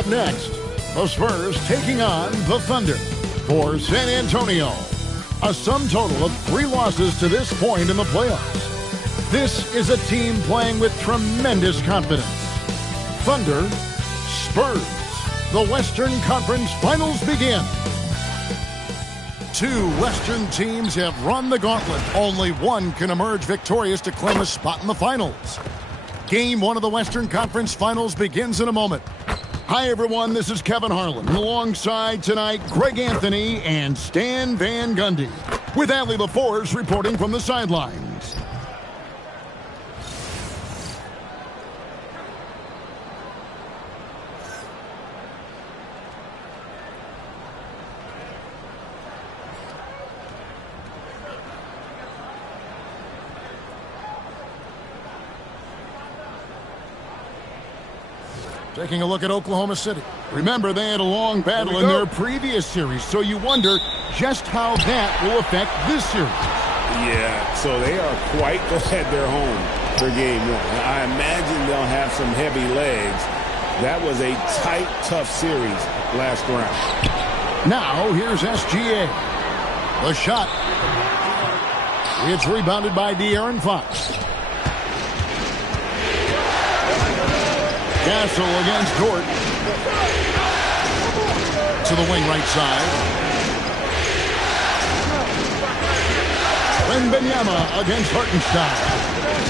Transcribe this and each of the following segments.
Up next, the Spurs taking on the Thunder. For San Antonio, a sum total of 3 losses to this point in the playoffs. This is a team playing with tremendous confidence. Thunder, Spurs. The Western Conference Finals begin. 2 Western teams have run the gauntlet. Only one can emerge victorious to claim a spot in the finals. Game 1 of the Western Conference Finals begins in a moment. Hi, everyone. This is Kevin Harlan. Alongside tonight, Greg Anthony and Stan Van Gundy. With Allie LaForce reporting from the sidelines. Taking a look at Oklahoma City. Remember, they had a long battle in their previous series, so you wonder just how that will affect this series. Yeah, so they are quite glad they're home for game 1. I imagine they'll have some heavy legs. That was a tight, tough series last round. Now, here's SGA. The shot. It's rebounded by De'Aaron Fox. Castle against Dort. To the wing right side. Wembanyama against Hartenstein.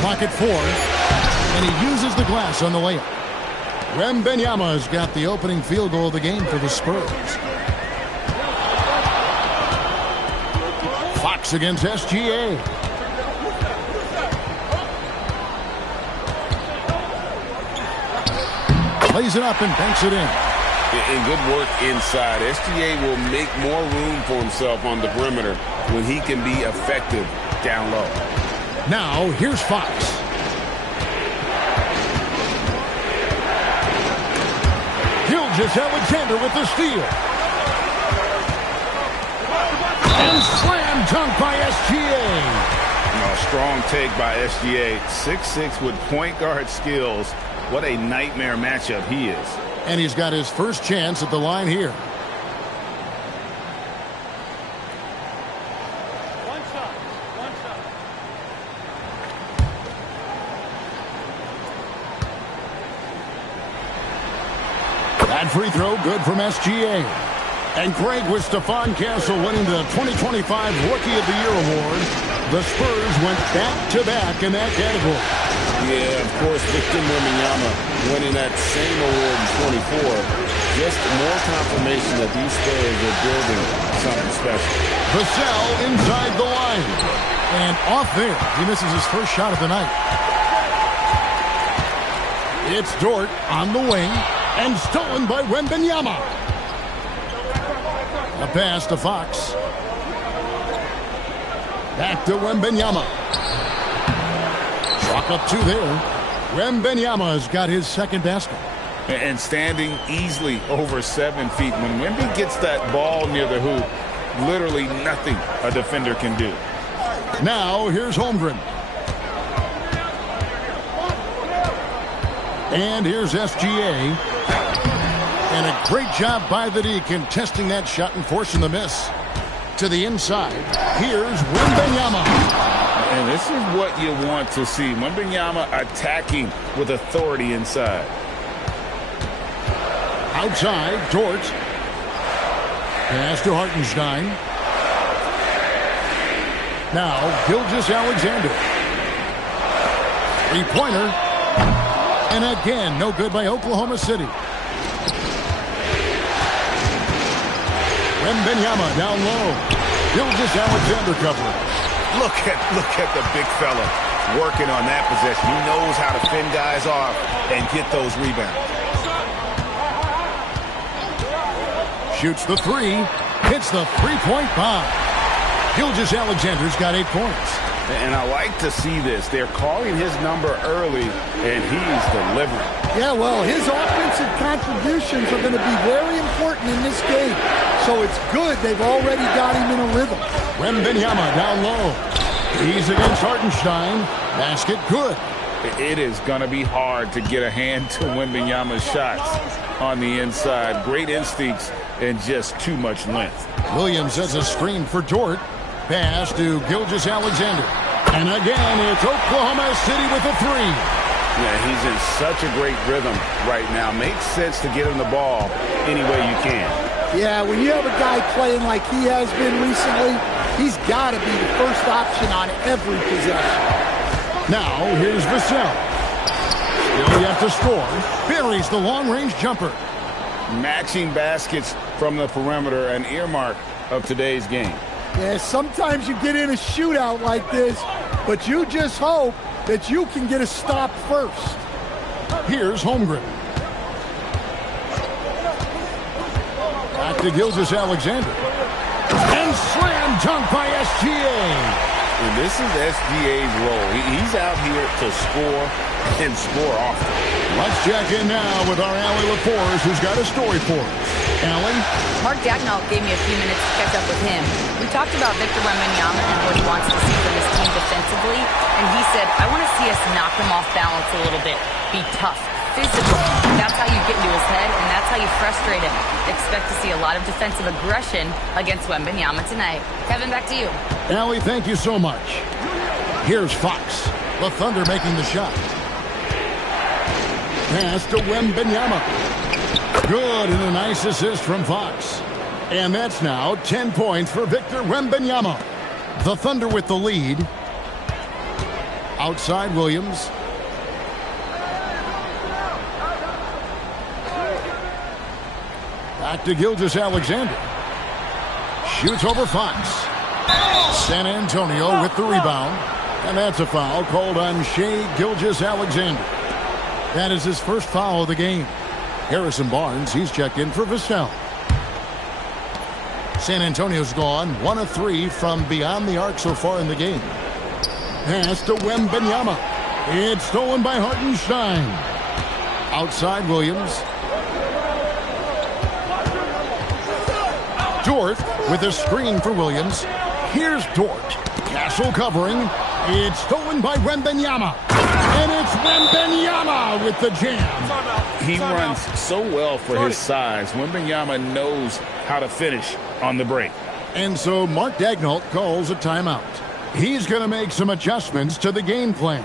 Clock at 4. And he uses the glass on the layup. Wembanyama's got the opening field goal of the game for the Spurs. Fox against SGA. Plays it up and banks it in. And good work inside. SGA will make more room for himself on the perimeter when he can be effective down low. Now, here's Fox. Gilgeous-Alexander with the steal. And slam dunk by SGA. Strong take by SGA. 6'6" with point guard skills. What a nightmare matchup he is. And he's got his first chance at the line here. One shot. That free throw good from SGA. And Greg, with Stephon Castle winning the 2025 Rookie of the Year award, the Spurs went back-to-back in that category. Yeah, of course, Victor Wembanyama winning that same award in 24. Just more confirmation that these Spurs are building something special. Vassell inside the line. And off there, he misses his first shot of the night. It's Dort on the wing and stolen by Wembanyama. A pass to Fox. Back to Wembanyama. Chalk up 2 there. Wembanyama's got his second basket. And standing easily over 7 feet. When Wemby gets that ball near the hoop, literally nothing a defender can do. Now, here's Holmgren. And here's SGA. And a great job by the D contesting that shot and forcing the miss. To the inside, here's Wembanyama. And this is what you want to see. Wembanyama attacking with authority inside. Outside, Dort. Pass to Hartenstein. Now, Gilgeous-Alexander. 3-pointer. And again, no good by Oklahoma City. Wembanyama down low. Gilgeous-Alexander cover. Look at the big fella working on that possession. He knows how to fend guys off and get those rebounds. Shoots the 3. Hits the 3-point bomb. Gilgeous-Alexander's got 8 points. And I like to see this. They're calling his number early, and he's delivering. Yeah, well, his offensive contributions are going to be very important in this game. So it's good they've already got him in a rhythm. Wembanyama down low. He's against Hartenstein. Basket good. It is going to be hard to get a hand to Wembanyama's shots on the inside. Great instincts and just too much length. Williams has a screen for Dort. Pass to Gilgeous-Alexander. And again, it's Oklahoma City with a three. Yeah, he's in such a great rhythm right now. Makes sense to get him the ball any way you can. Yeah, when you have a guy playing like he has been recently, he's got to be the first option on every possession. Now, here's Vassell. Still yet to score. Buries the long-range jumper. Matching baskets from the perimeter, an earmark of today's game. Yeah, sometimes you get in a shootout like this, but you just hope that you can get a stop first. Here's Holmgren. Back to Gilgeous-Alexander. And slam dunk by SGA. And this is SGA's role. He's out here to score and score often. Let's check in now with our Allie LaForce, who's got a story for us. Allie? Mark Daigneault gave me a few minutes to catch up with him. We talked about Victor Wembanyama and what he wants to see from his team defensively, and he said, I want to see us knock him off balance a little bit. Be tough, physical. That's how you get into his head, and that's how you frustrate him. Expect to see a lot of defensive aggression against Wembanyama tonight. Kevin, back to you. Allie, thank you so much. Here's Fox. The Thunder making the shot. Pass to Wembanyama. Good, and a nice assist from Fox. And that's now 10 points for Victor Wembanyama. The Thunder with the lead. Outside Williams. Back to Gilgeous-Alexander. Shoots over Fox. San Antonio with the rebound. And that's a foul called on Shai Gilgeous-Alexander. That is his first foul of the game. Harrison Barnes, he's checked in for Vassell. San Antonio's gone 1 of 3 from beyond the arc so far in the game. Pass to Wembanyama. It's stolen by Hartenstein. Outside Williams. Dort with a screen for Williams. Here's Dort. Castle covering. It's stolen by Wembanyama. And it's Wembanyama with the jam. He runs so well for his size. Wembanyama knows how to finish on the break. And so Mark Daigneault calls a timeout. He's going to make some adjustments to the game plan.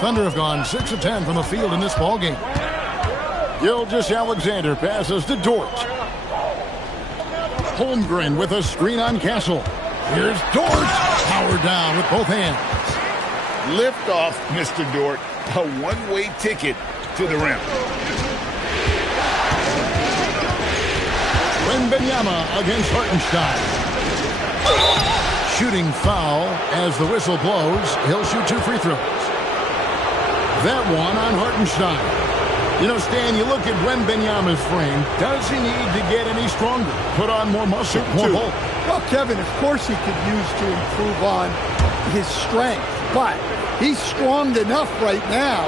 Thunder have gone 6 of 10 from the field in this ballgame. Gilgeous-Alexander passes to Dort. Holmgren with a screen on Castle. Here's Dort. Power down with both hands. Lift off, Mr. Dort. A one-way ticket to the rim. Wembanyama against Hartenstein. Shooting foul as the whistle blows. He'll shoot 2 free throws. That one on Hartenstein. You know, Stan, you look at Wembanyama's frame. Does he need to get any stronger? Put on more muscle, more bulk? Well, Kevin, of course he could use to improve on his strength. but he's strong enough right now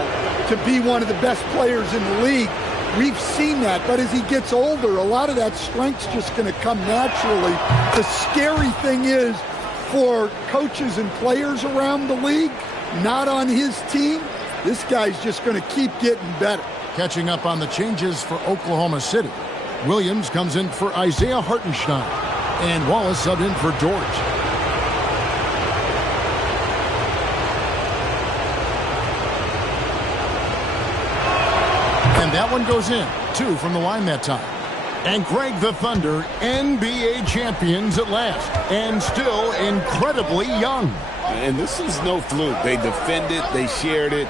to be one of the best players in the league. We've seen that, but as he gets older, a lot of that strength's just going to come naturally. The scary thing is, for coaches and players around the league, not on his team, this guy's just going to keep getting better. Catching up on the changes for Oklahoma City. Williams comes in for Isaiah Hartenstein, and Wallace subbed in for George. And that one goes in. 2 from the line that time. And Greg, the Thunder, NBA champions at last, and still incredibly young. And this is no fluke. They defended, they shared it,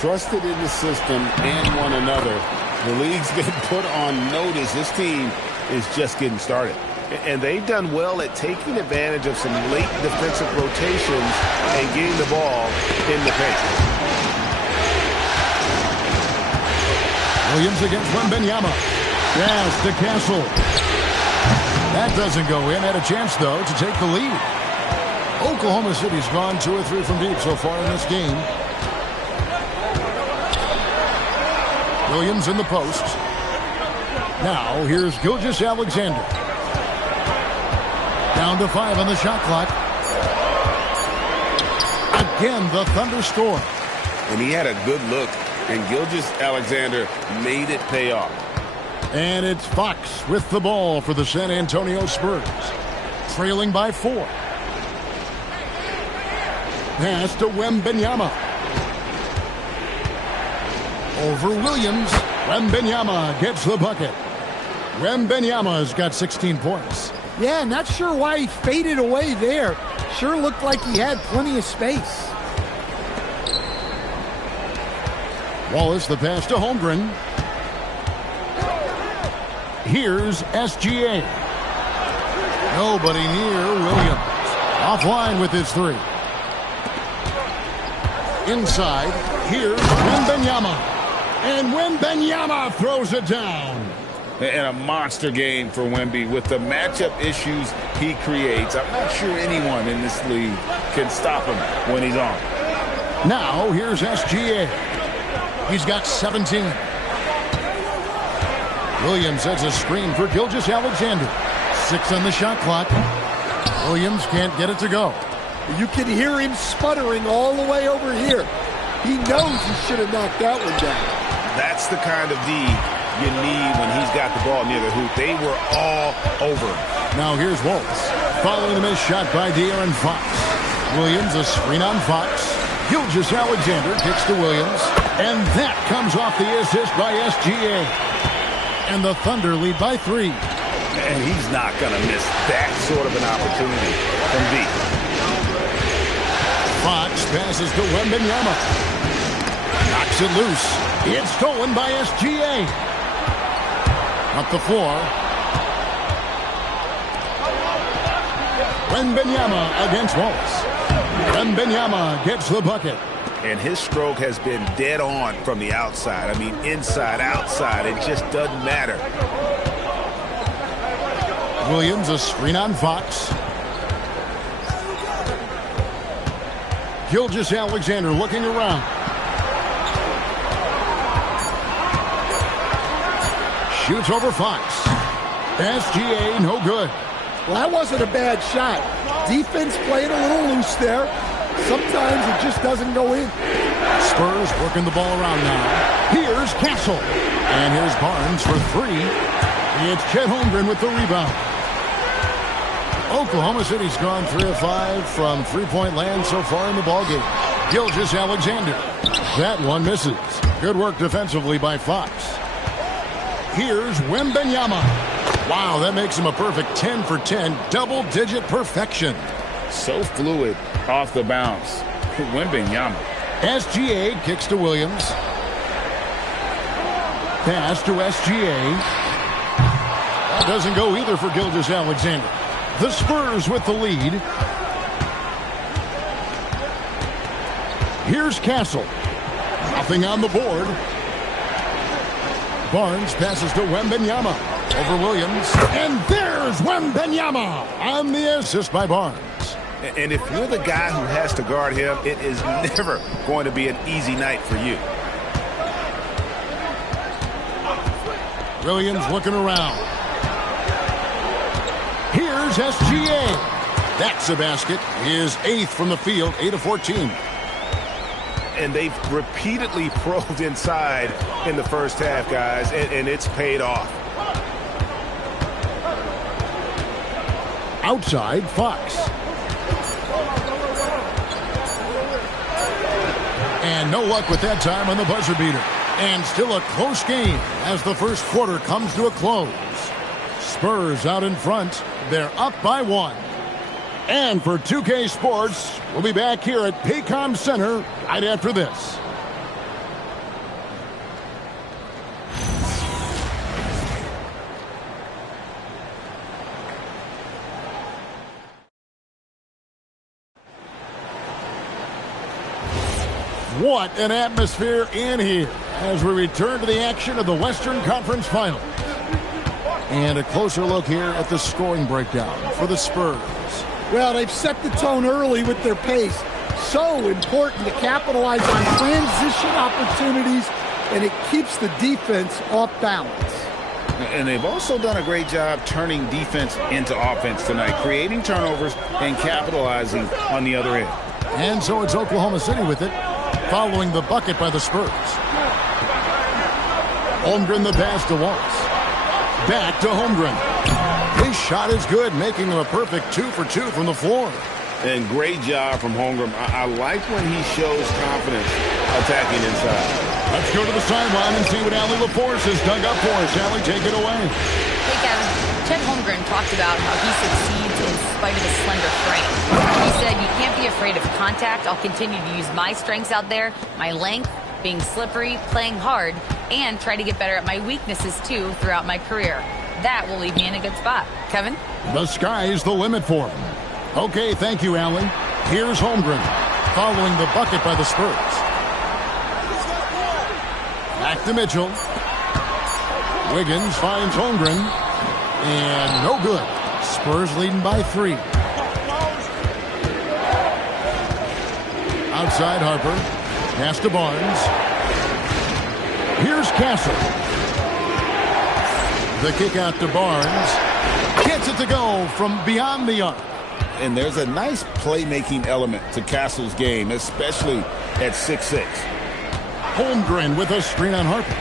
trusted in the system and one another. The league's been put on notice. This team is just getting started. And they've done well at taking advantage of some late defensive rotations and getting the ball in the paint. Williams against Wembanyama. Pass to Castle. That doesn't go in. Had a chance, though, to take the lead. Oklahoma City's gone 2 or 3 from deep so far in this game. Williams in the post. Now, here's Gilgeous-Alexander. Down to 5 on the shot clock. Again, the Thunder score. And he had a good look. And Gilgeous-Alexander made it pay off. And it's Fox with the ball for the San Antonio Spurs. Trailing by 4. Pass to Wembanyama. Over Williams. Wembanyama gets the bucket. Wembanyama's got 16 points. Yeah, not sure why he faded away there. Sure looked like he had plenty of space. Wallace, the pass to Holmgren. Here's SGA. Nobody near Williams. Offline with his 3. Inside, here's Wembanyama. And Wembanyama throws it down. And a monster game for Wemby with the matchup issues he creates. I'm not sure anyone in this league can stop him when he's on. Now, here's SGA. He's got 17. Williams sets a screen for Gilgeous-Alexander. 6 on the shot clock. Williams can't get it to go. You can hear him sputtering all the way over here. He knows he should have knocked that one down. That's the kind of D you need when he's got the ball near the hoop. They were all over him. Now here's Wallace. Following the missed shot by De'Aaron Fox. Williams a screen on Fox. Gilgeous-Alexander kicks to Williams. And that comes off the assist by SGA. And the Thunder lead by 3. And he's not going to miss that sort of an opportunity from deep. Fox passes to Wembanyama. Knocks it loose. It's stolen by SGA. Up the floor. Wembanyama against Wallace. Wembanyama gets the bucket. And his stroke has been dead on from the outside. I mean, inside, outside, it just doesn't matter. Williams a screen on Fox. Gilgeous-Alexander looking around. Shoots over Fox. SGA no good. Well, that wasn't a bad shot. Defense playing a little loose there. Sometimes it just doesn't go in. Spurs working the ball around now. Here's Castle. And here's Barnes for 3. It's Chet Holmgren with the rebound. Oklahoma City's gone 3 of 5 from three-point land so far in the ballgame. Gilgeous-Alexander. That one misses. Good work defensively by Fox. Here's Wembanyama. Wow, that makes him a perfect 10 for 10. Double-digit perfection. So fluid off the bounce. Wembanyama. SGA kicks to Williams. Pass to SGA. That doesn't go either for Gilgeous-Alexander. The Spurs with the lead. Here's Castle. Nothing on the board. Barnes passes to Wembanyama. Over Williams. And there's Wembanyama on the assist by Barnes. And if you're the guy who has to guard him, it is never going to be an easy night for you. Williams looking around. Here's SGA. That's a basket. His 8th from the field, 8 of 14. And they've repeatedly probed inside in the first half, guys, and it's paid off. Outside, Fox. And no luck with that time on the buzzer beater. And still a close game as the first quarter comes to a close. Spurs out in front. They're up by 1. And for 2K Sports, we'll be back here at Paycom Center right after this. What an atmosphere in here as we return to the action of the Western Conference Final. And a closer look here at the scoring breakdown for the Spurs. Well, they've set the tone early with their pace. So important to capitalize on transition opportunities, and it keeps the defense off balance. And they've also done a great job turning defense into offense tonight, creating turnovers and capitalizing on the other end. And so it's Oklahoma City with it, following the bucket by the Spurs. Holmgren the pass to Wallace. Back to Holmgren. His shot is good, making him a perfect 2 for 2 from the floor. And great job from Holmgren. I like when he shows confidence attacking inside. Let's go to the sideline and see what Allie LaForce has dug up for us. Allie, take it away. Hey, Kevin. Chet Holmgren talked about how he succeeds in spite of his slender frame. He said, you can't be afraid of contact. I'll continue to use my strengths out there, my length, being slippery, playing hard, and try to get better at my weaknesses, too, throughout my career. That will leave me in a good spot. Kevin? The sky's the limit for him. Okay, thank you, Allie. Here's Holmgren, following the bucket by the Spurs. Back to Mitchell. Wiggins finds Holmgren. And no good. Spurs leading by 3. Outside Harper. Pass to Barnes. Here's Castle. The kick out to Barnes. Gets it to go from beyond the arc. And there's a nice playmaking element to Castle's game, especially at 6'6". Holmgren with a screen on Harper.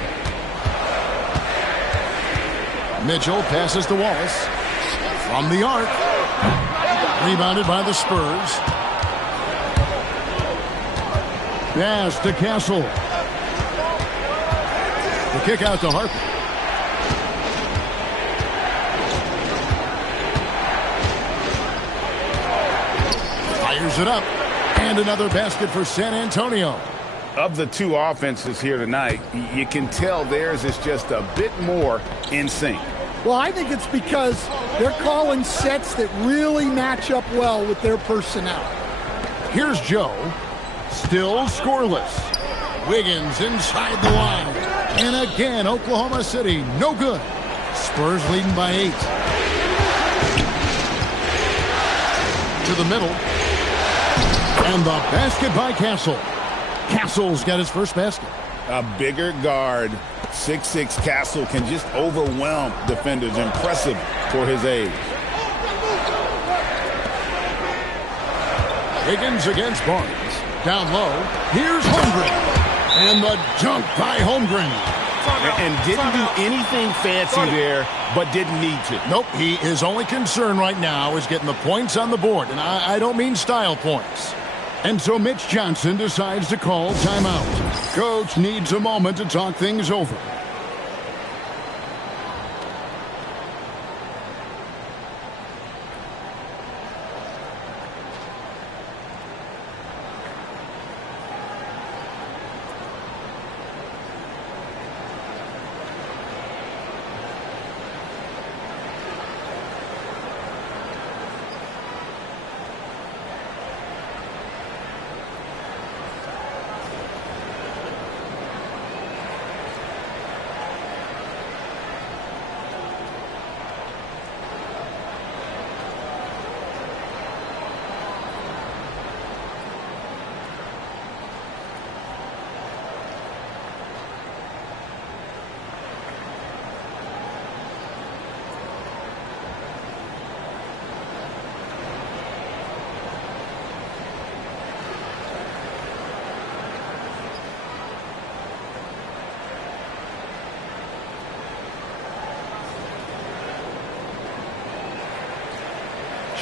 Mitchell passes to Wallace. From the arc. Rebounded by the Spurs. Pass to Castle. The kick out to Harper. Fires it up. And another basket for San Antonio. Of the two offenses here tonight, you can tell theirs is just a bit more in sync. Well, I think it's because they're calling sets that really match up well with their personnel. Here's Joe. Still scoreless. Wiggins inside the line. And again, Oklahoma City, no good. Spurs leading by 8. To the middle. And the basket by Castle. Castle's got his first basket. A bigger guard, 6'6" Castle, can just overwhelm defenders. Impressive for his age. Wiggins against Barnes. Down low. Here's Holmgren. And the dunk by Holmgren. And didn't do anything fancy there, but didn't need to. Nope, his only concern right now is getting the points on the board. And I don't mean style points. And so Mitch Johnson decides to call timeout. Coach needs a moment to talk things over.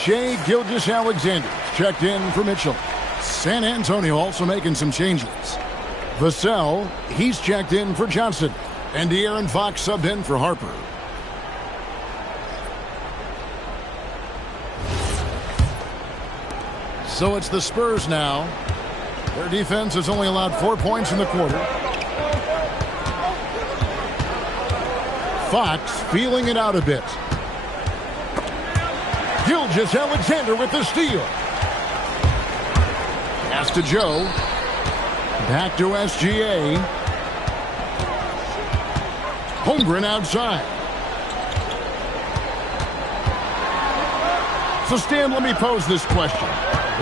Shai Gilgeous-Alexander checked in for Mitchell. San Antonio also making some changes. Vassell, he's checked in for Johnson. And De'Aaron Fox subbed in for Harper. So it's the Spurs now. Their defense has only allowed 4 points in the quarter. Fox feeling it out a bit. Gilgeous-Alexander with the steal. Pass to Joe. Back to SGA. Holmgren outside. So Stan, let me pose this question.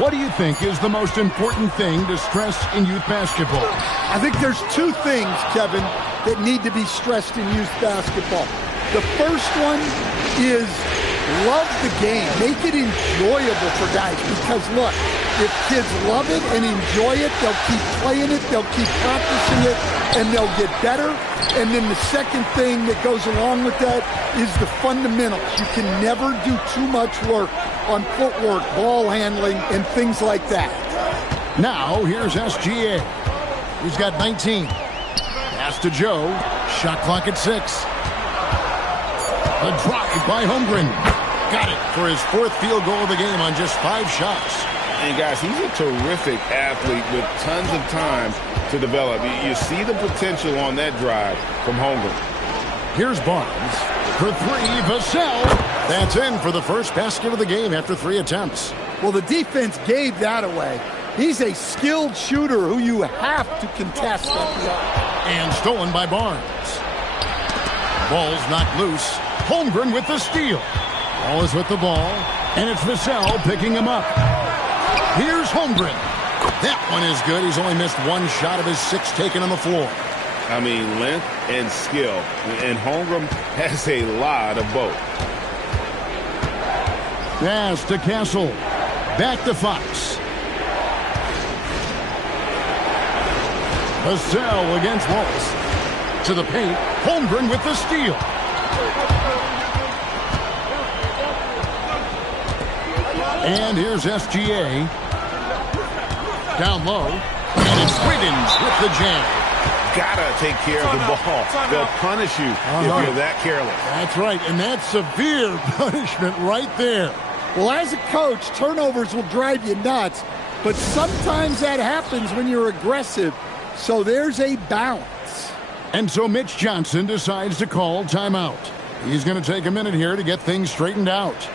What do you think is the most important thing to stress in youth basketball? I think there's two things, Kevin, that need to be stressed in youth basketball. The first one is love the game. Make it enjoyable for guys. Because, look, if kids love it and enjoy it, they'll keep playing it, they'll keep practicing it, and they'll get better. And then the second thing that goes along with that is the fundamentals. You can never do too much work on footwork, ball handling, and things like that. Now, here's SGA. He's got 19. Pass to Joe. Shot clock at 6. A drive by Holmgren. Got it for his 4th field goal of the game on just 5 shots. And, guys, he's a terrific athlete with tons of time to develop. You see the potential on that drive from Holmgren. Here's Barnes. For 3, Vassell. That's in for the first basket of the game after 3 attempts. Well, the defense gave that away. He's a skilled shooter who you have to contest at the arc. And stolen by Barnes. Ball's knocked loose. Holmgren with the steal. Ball is with the ball. And it's Vassell picking him up. Here's Holmgren. That one is good. He's only missed 1 shot of his 6 taken on the floor. I mean, length and skill. And Holmgren has a lot of both. Pass to Castle. Back to Fox. Vassell against Wallace. To the paint. Holmgren with the steal. And here's SGA. Down low. And it's Wiggins with the jam. Gotta take care of the ball. They'll punish you if you're that careless. That's right, and that's severe punishment right there. Well, as a coach, turnovers will drive you nuts, but sometimes that happens when you're aggressive. So there's a balance. And so Mitch Johnson decides to call timeout. He's going to take a minute here to get things straightened out.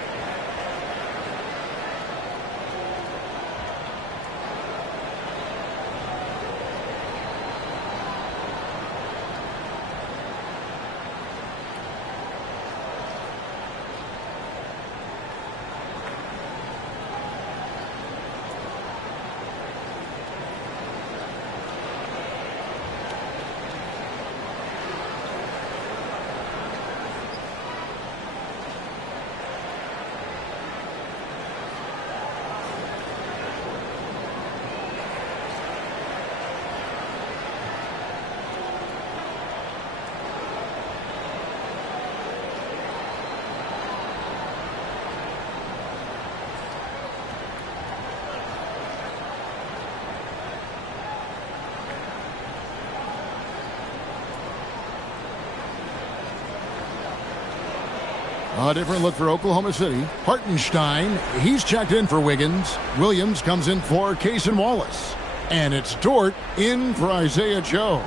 A different look for Oklahoma City. Hartenstein, he's checked in for Wiggins. Williams comes in for Case and Wallace. And it's Dort in for Isaiah Joe.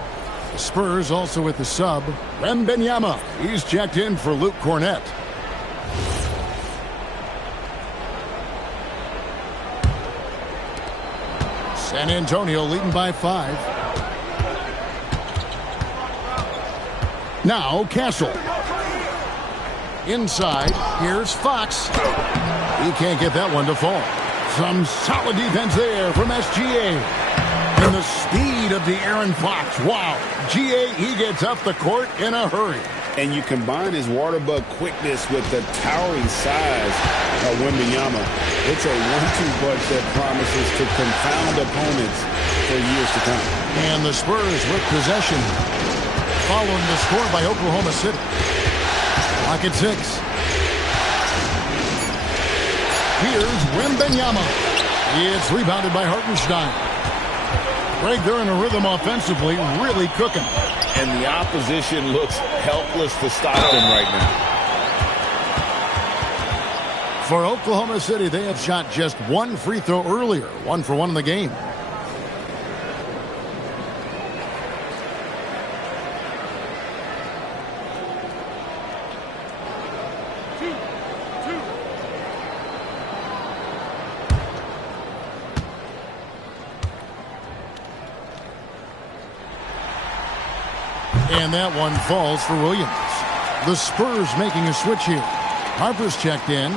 The Spurs also with the sub. Wembanyama, he's checked in for Luke Cornett. San Antonio leading by 5. Now Castle. Inside, here's Fox. He can't get that one to fall. Some solid defense there from SGA. And the speed of De'Aaron Fox. Wow. GA, he gets up the court in a hurry. And you combine his water bug quickness with the towering size of Wembanyama. It's a 1-2 punch that promises to confound opponents for years to come. And the Spurs with possession. Following the score by Oklahoma City. Clock at 6. Here's Wembanyama. It's rebounded by Hartenstein. Greg, they're in a rhythm offensively, really cooking. And the opposition looks helpless to stop them right now. For Oklahoma City, they have shot just one free throw earlier, 1 for 1 in the game. And that one falls for Williams. The Spurs making a switch here. Harper's checked in.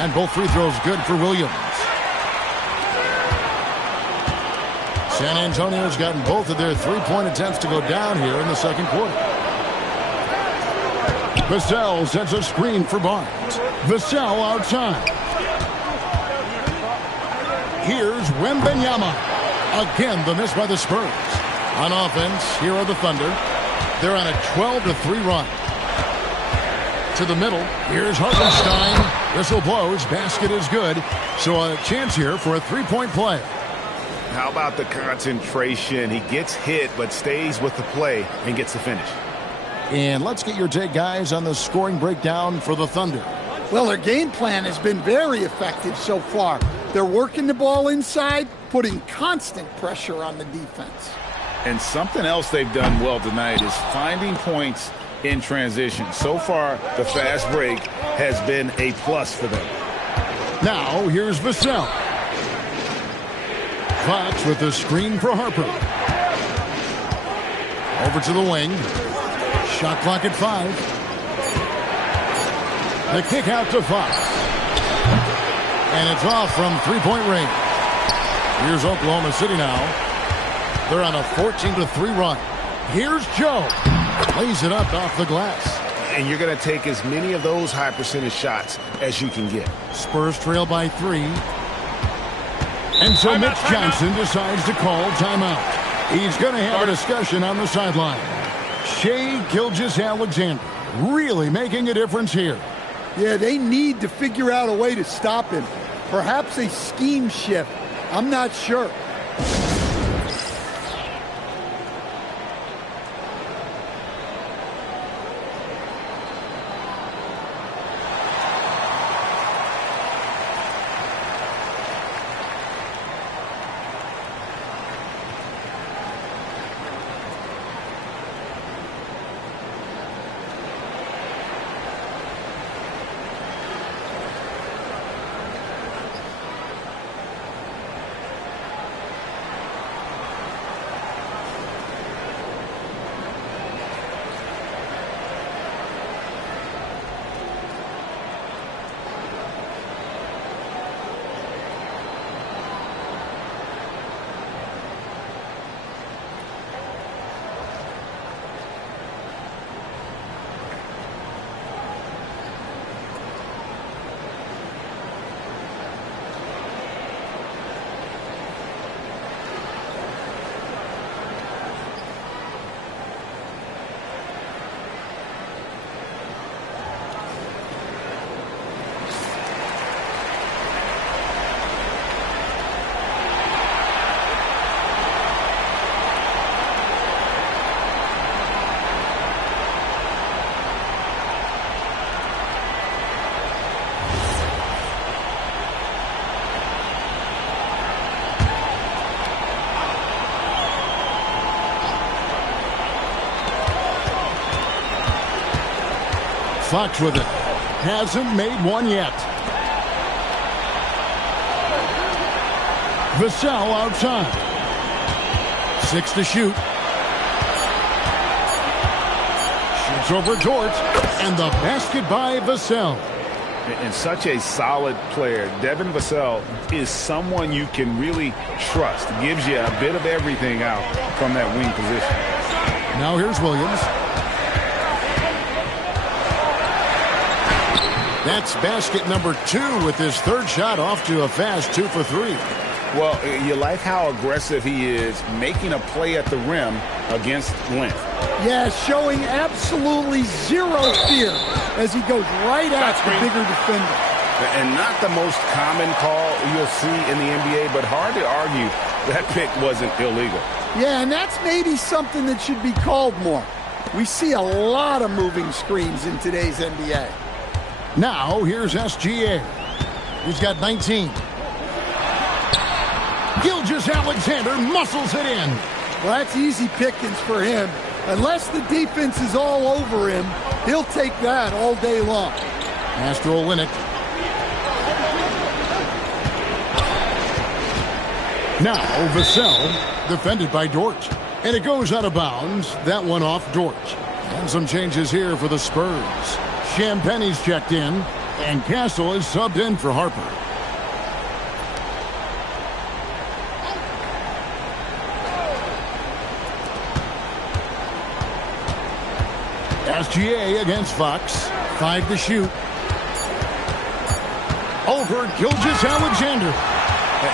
And both free throws good for Williams. San Antonio's gotten both of their three-point attempts to go down here in the second quarter. Vassell sets a screen for Barnes. Vassell outside. Here's Wembanyama. Again, the miss by the Spurs. On offense, here are the Thunder. They're on a 12-3 run. To the middle. Here's Hartenstein. Whistle blows. Basket is good. So a chance here for a three-point play. How about the concentration? He gets hit but stays with the play and gets the finish. And let's get your take, guys, on the scoring breakdown for the Thunder. Well, their game plan has been very effective so far. They're working the ball inside, putting constant pressure on the defense. And something else they've done well tonight is finding points in transition. So far, the fast break has been a plus for them. Now, here's Vassell. Fox with the screen for Harper. Over to the wing. Shot clock at 5. The kick out to Fox. And it's off from three-point range. Here's Oklahoma City now. They're on a 14-3 run. Here's Joe. Lays it up off the glass. And you're going to take as many of those high percentage shots as you can get. Spurs trail by 3. And so Mitch Johnson decides to call timeout. He's going to have a discussion on the sideline. Shai Gilgeous-Alexander really making a difference here. Yeah, they need to figure out a way to stop him. Perhaps a scheme shift. I'm not sure. Fox with it. Hasn't made one yet. Vassell outside. 6 to shoot. Shoots over Dort. And the basket by Vassell. And such a solid player. Devin Vassell is someone you can really trust. Gives you a bit of everything out from that wing position. Now here's Williams. That's basket number 2 with his third shot off to a fast 2 for 3. Well, you like how aggressive he is, making a play at the rim against length. Yeah, showing absolutely zero fear as he goes right at the bigger defender. And not the most common call you'll see in the NBA, but hard to argue that pick wasn't illegal. Yeah, and that's maybe something that should be called more. We see a lot of moving screens in today's NBA. Now, here's SGA. He's got 19. Gilgeous-Alexander muscles it in. Well, that's easy pickings for him. Unless the defense is all over him, he'll take that all day long. Pass to Olynyk. Now, Vassell, defended by Dort. And it goes out of bounds. That one off Dort. And some changes here for the Spurs. Champagne's checked in, and Castle is subbed in for Harper. SGA against Fox. 5 to shoot. Over Gilgeous-Alexander.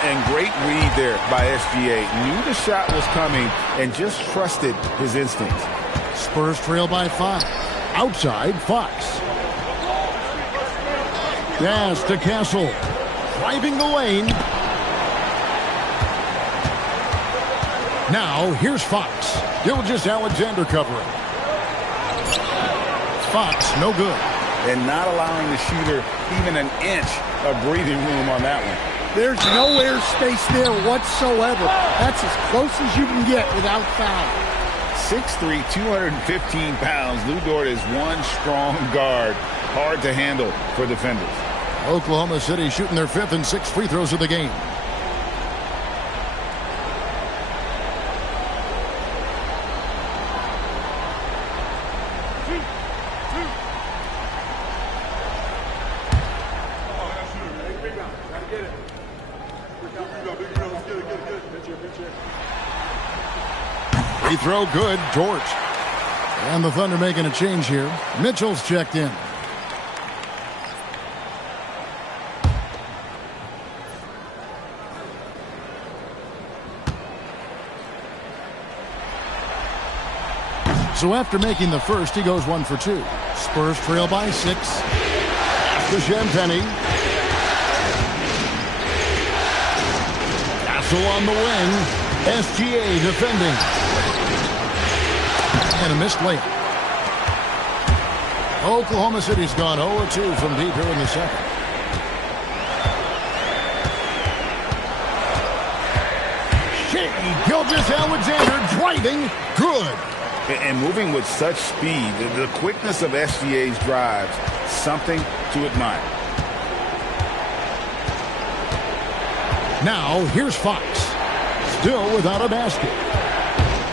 And great read there by SGA. Knew the shot was coming and just trusted his instincts. Spurs trail by 5. Outside, Fox. Pass to Castle. Driving the lane. Now, here's Fox. Gilgeous-Alexander covering. Fox, no good. And not allowing the shooter even an inch of breathing room on that one. There's no air space there whatsoever. That's as close as you can get without foul. 6'3", 215 pounds. Lou Dort is one strong guard. Hard to handle for defenders. Oklahoma City shooting their 5th and 6th free throws of the game. Free throw good, Dort. And the Thunder making a change here. Mitchell's checked in. So after making the first, he goes 1 for 2. Spurs trail by 6. To Champagnie. Castle on the wing. SGA defending. And a missed layup. Oklahoma City's gone 0-2 from deep here in the second. Gilgeous-Alexander driving. Good. And moving with such speed, the quickness of SGA's drives, something to admire. Now, here's Fox. Still without a basket.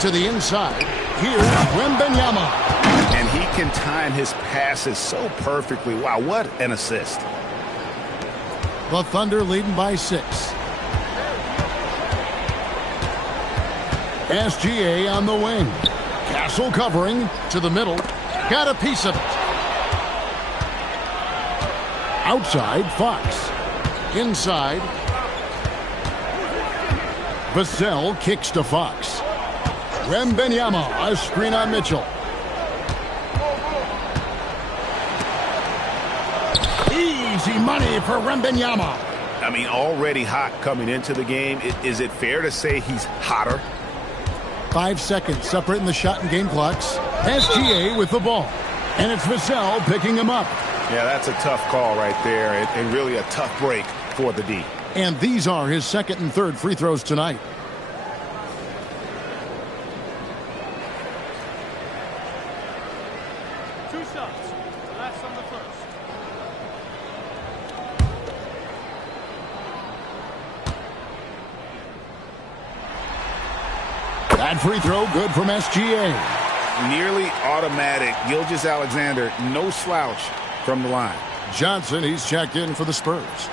To the inside, here's Wembanyama. And he can time his passes so perfectly. Wow, what an assist. The Thunder leading by 6. SGA on the wing. Castle covering to the middle. Got a piece of it. Outside, Fox. Inside. Vassell kicks to Fox. Wembanyama, a screen on Mitchell. Easy money for Wembanyama. I mean, already hot coming into the game. Is it fair to say he's hotter? 5 seconds separating the shot and game clocks. SGA with the ball. And it's Vassell picking him up. Yeah, that's a tough call right there, and really a tough break for the D. And these are his 2nd and 3rd free throws tonight. Two shots. Last on the first. That free throw good from SGA. Nearly automatic. Gilgeous-Alexander, no slouch from the line. Johnson, he's checked in for the Spurs.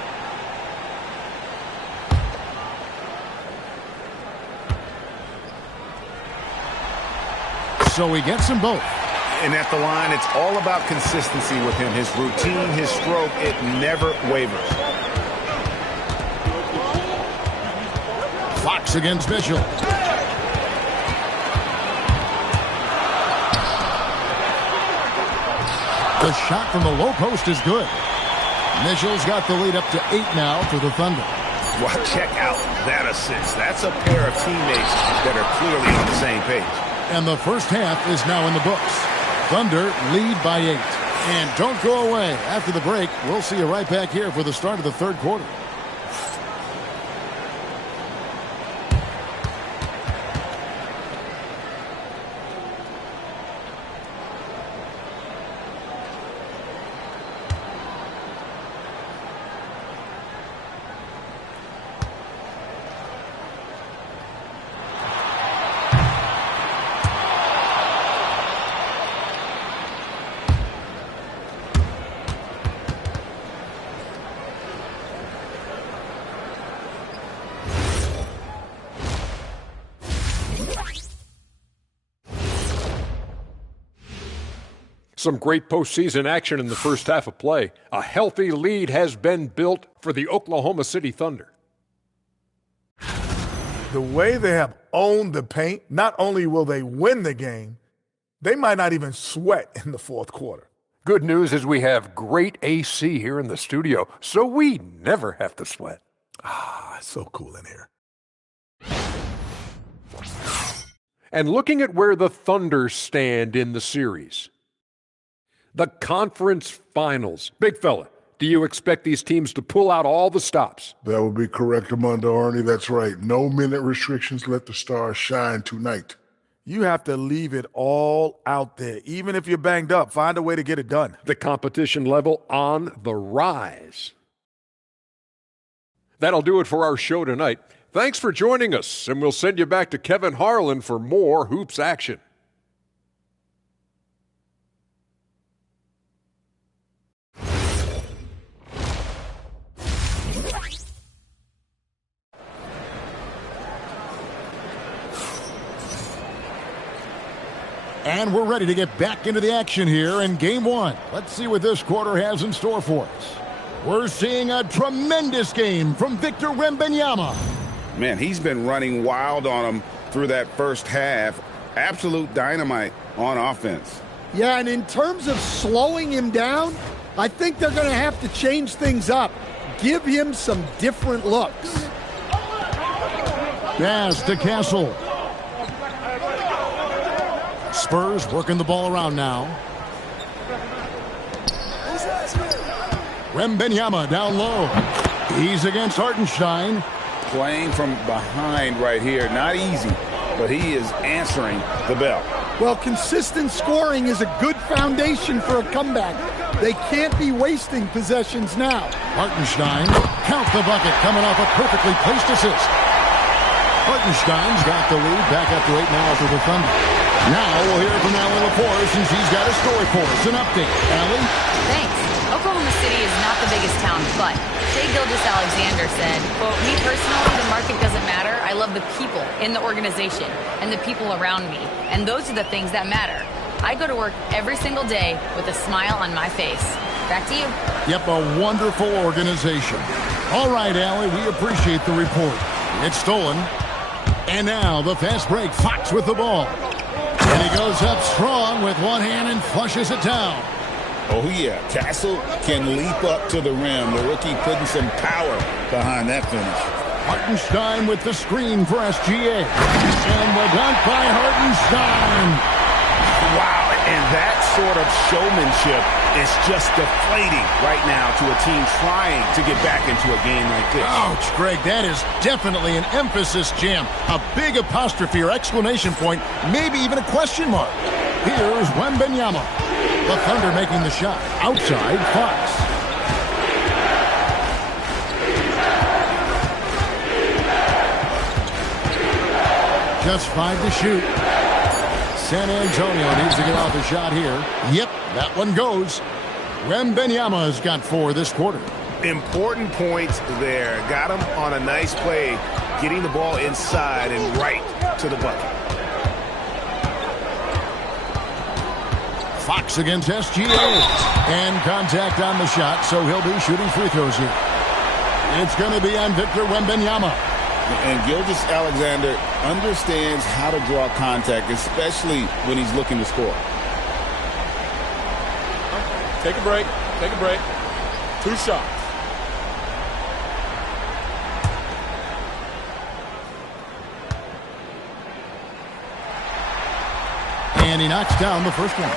So he gets them both. And at the line, it's all about consistency with him. His routine, his stroke, it never wavers. against Mitchell. The shot from the low post is good. Mitchell's got the lead up to 8 now for the Thunder. Well, check out that assist. That's a pair of teammates that are clearly on the same page. And the first half is now in the books. Thunder lead by 8. And don't go away. After the break, we'll see you right back here for the start of the third quarter. Some great postseason action in the first half of play. A healthy lead has been built for the Oklahoma City Thunder. The way they have owned the paint, not only will they win the game, they might not even sweat in the fourth quarter. Good news is we have great AC here in the studio, so we never have to sweat. Ah, it's so cool in here. And looking at where the Thunder stand in the series. The conference finals. Big fella, do you expect these teams to pull out all the stops? That would be correct, Armando Arnie. That's right. No minute restrictions. Let the stars shine tonight. You have to leave it all out there. Even if you're banged up, find a way to get it done. The competition level on the rise. That'll do it for our show tonight. Thanks for joining us, and we'll send you back to Kevin Harlan for more hoops action. And we're ready to get back into the action here in Game 1. Let's see what this quarter has in store for us. We're seeing a tremendous game from Victor Wembanyama. Man, he's been running wild on him through that first half. Absolute dynamite on offense. Yeah, and in terms of slowing him down, I think they're going to have to change things up. Give him some different looks. Pass to Castle. Spurs working the ball around now. Wembanyama down low. He's against Hartenstein. Playing from behind right here. Not easy, but he is answering the bell. Well, consistent scoring is a good foundation for a comeback. They can't be wasting possessions now. Hartenstein, count the bucket, coming off a perfectly placed assist. Hartenstein's got the lead, back up to 8 now for the Thunder. Now we'll hear from Allie Lepore since she's got a story for us. An update. Allie? Thanks. Oklahoma City is not the biggest town, but Shai Gilgeous-Alexander said, quote, "Me personally, the market doesn't matter. I love the people in the organization and the people around me. And those are the things that matter. I go to work every single day with a smile on my face." Back to you. Yep, a wonderful organization. All right, Allie, we appreciate the report. It's stolen. And now the fast break. Fox with the ball. And he goes up strong with one hand and flushes it down. Oh, yeah. Castle can leap up to the rim. The rookie putting some power behind that finish. Hartenstein with the screen for SGA. And the dunk by Hartenstein. Wow, and that sort of showmanship is just deflating right now to a team trying to get back into a game like this. Ouch, Greg, that is definitely an emphasis jam. A big apostrophe or exclamation point, maybe even a question mark. Here's Wembanyama. The Thunder making the shot. Outside, Fox. Just 5 to shoot. San Antonio needs to get off a shot here. Yep, that one goes. Wembanyama's got 4 this quarter. Important points there. Got him on a nice play, getting the ball inside and right to the bucket. Fox against SGA. And contact on the shot, so he'll be shooting free throws here. It's going to be on Victor Wembanyama. And Gilgeous-Alexander understands how to draw contact, especially when he's looking to score. Take a break. Take a break. 2 shots. And he knocks down the first one.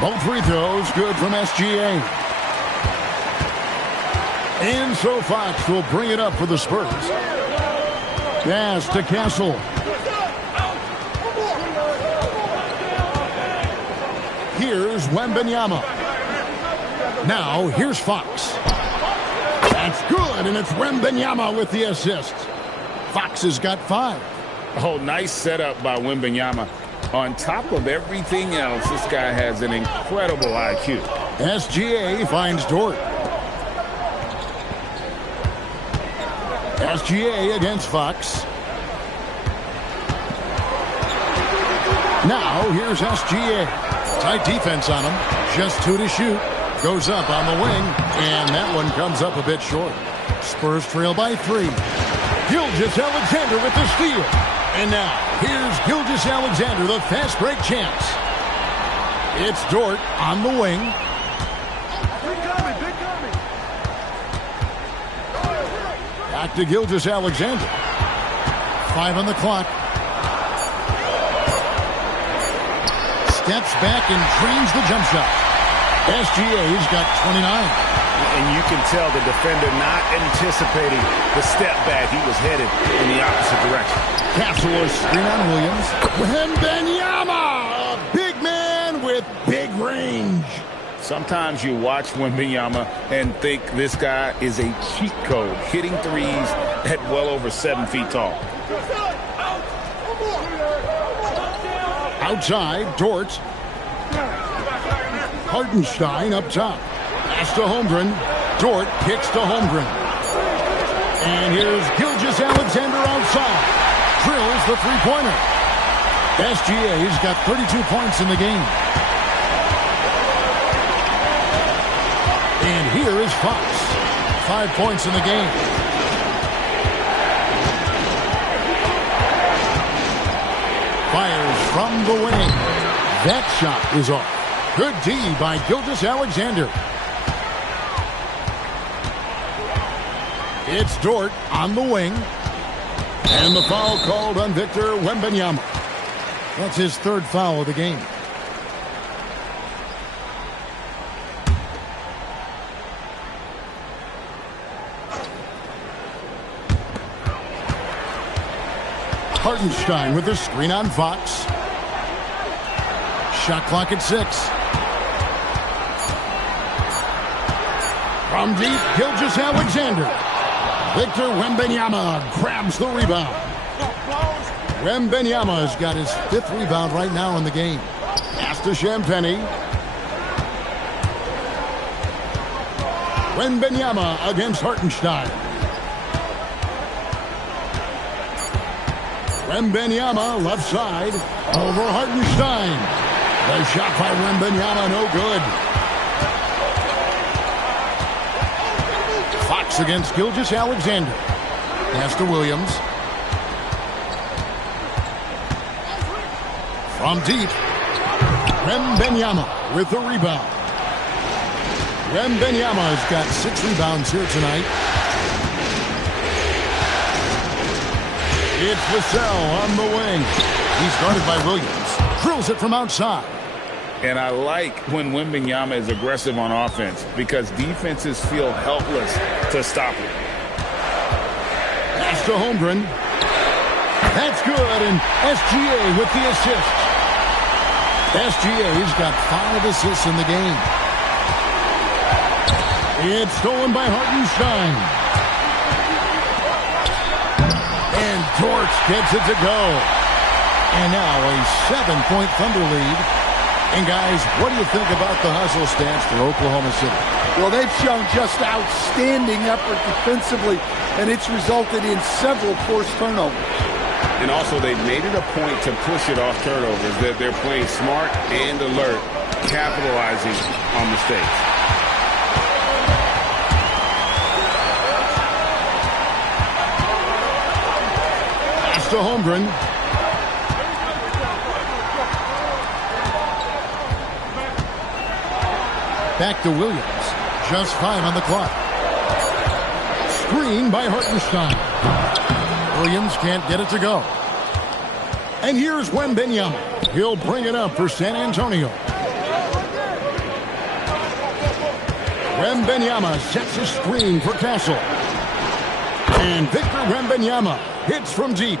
Both free throws good from SGA. And so Fox will bring it up for the Spurs. Pass to Castle. Here's Wembanyama. Now here's Fox. That's good, and it's Wembanyama with the assist. Fox has got 5. Oh, nice setup by Wembanyama. On top of everything else, this guy has an incredible IQ. SGA finds Dort. SGA against Fox. Now here's SGA. Tight defense on him. Just 2 to shoot. Goes up on the wing, and that one comes up a bit short. Spurs trail by 3. Gilgeous-Alexander with the steal. And now, here's Gilgeous-Alexander, the fast break chance. It's Dort on the wing. Back to Gilgeous-Alexander. 5 on the clock. Steps back and drains the jump shot. SGA's got 29. And you can tell the defender not anticipating the step back. He was headed in the opposite direction. Castle a screen on Williams. Wembanyama, a big man with big range. Sometimes you watch Wembanyama and think this guy is a cheat code, hitting threes at well over 7 feet tall. Outside, Dort. Hartenstein up top. Pass to Holmgren. Dort kicks to Holmgren. And here's Gilgeous-Alexander outside. Drills the three-pointer. SGA's got 32 points in the game. And here is Fox. 5 points in the game. Fires from the wing. That shot is off. Good D by Gilgeous-Alexander. It's Dort on the wing. And the foul called on Victor Wembanyama. That's his 3rd foul of the game. Hartenstein with the screen on Fox. Shot clock at 6. From deep, Gilgeous-Alexander. Victor Wembanyama grabs the rebound. Wembanyama has got his 5th rebound right now in the game. Pass to Champagnie. Wembanyama against Hartenstein. Wembanyama left side over Hartenstein. The shot by Wembanyama no good. Fox against Gilgeous-Alexander. Pass to Williams. From deep, Wembanyama with the rebound. Wembanyama has got 6 rebounds here tonight. It's Vassell on the wing. He's guarded by Williams. Drills it from outside. And I like when Wembanyama is aggressive on offense because defenses feel helpless to stop him. Pass to Holmgren. That's good, and SGA with the assist. SGA's got 5 assists in the game. It's stolen by Hartenstein. And Dort gets it to go. And now a 7-point Thunder lead. And guys, what do you think about the hustle stance for Oklahoma City? Well, they've shown just outstanding effort defensively, and it's resulted in several forced turnovers. And also, they've made it a point to push it off turnovers. They're playing smart and alert, capitalizing on mistakes. Pass to Holmgren. Back to Williams. Just 5 on the clock. Screen by Hartenstein. Williams can't get it to go. And here's Wembanyama. He'll bring it up for San Antonio. Wembanyama sets a screen for Castle. And Victor Wembanyama hits from deep.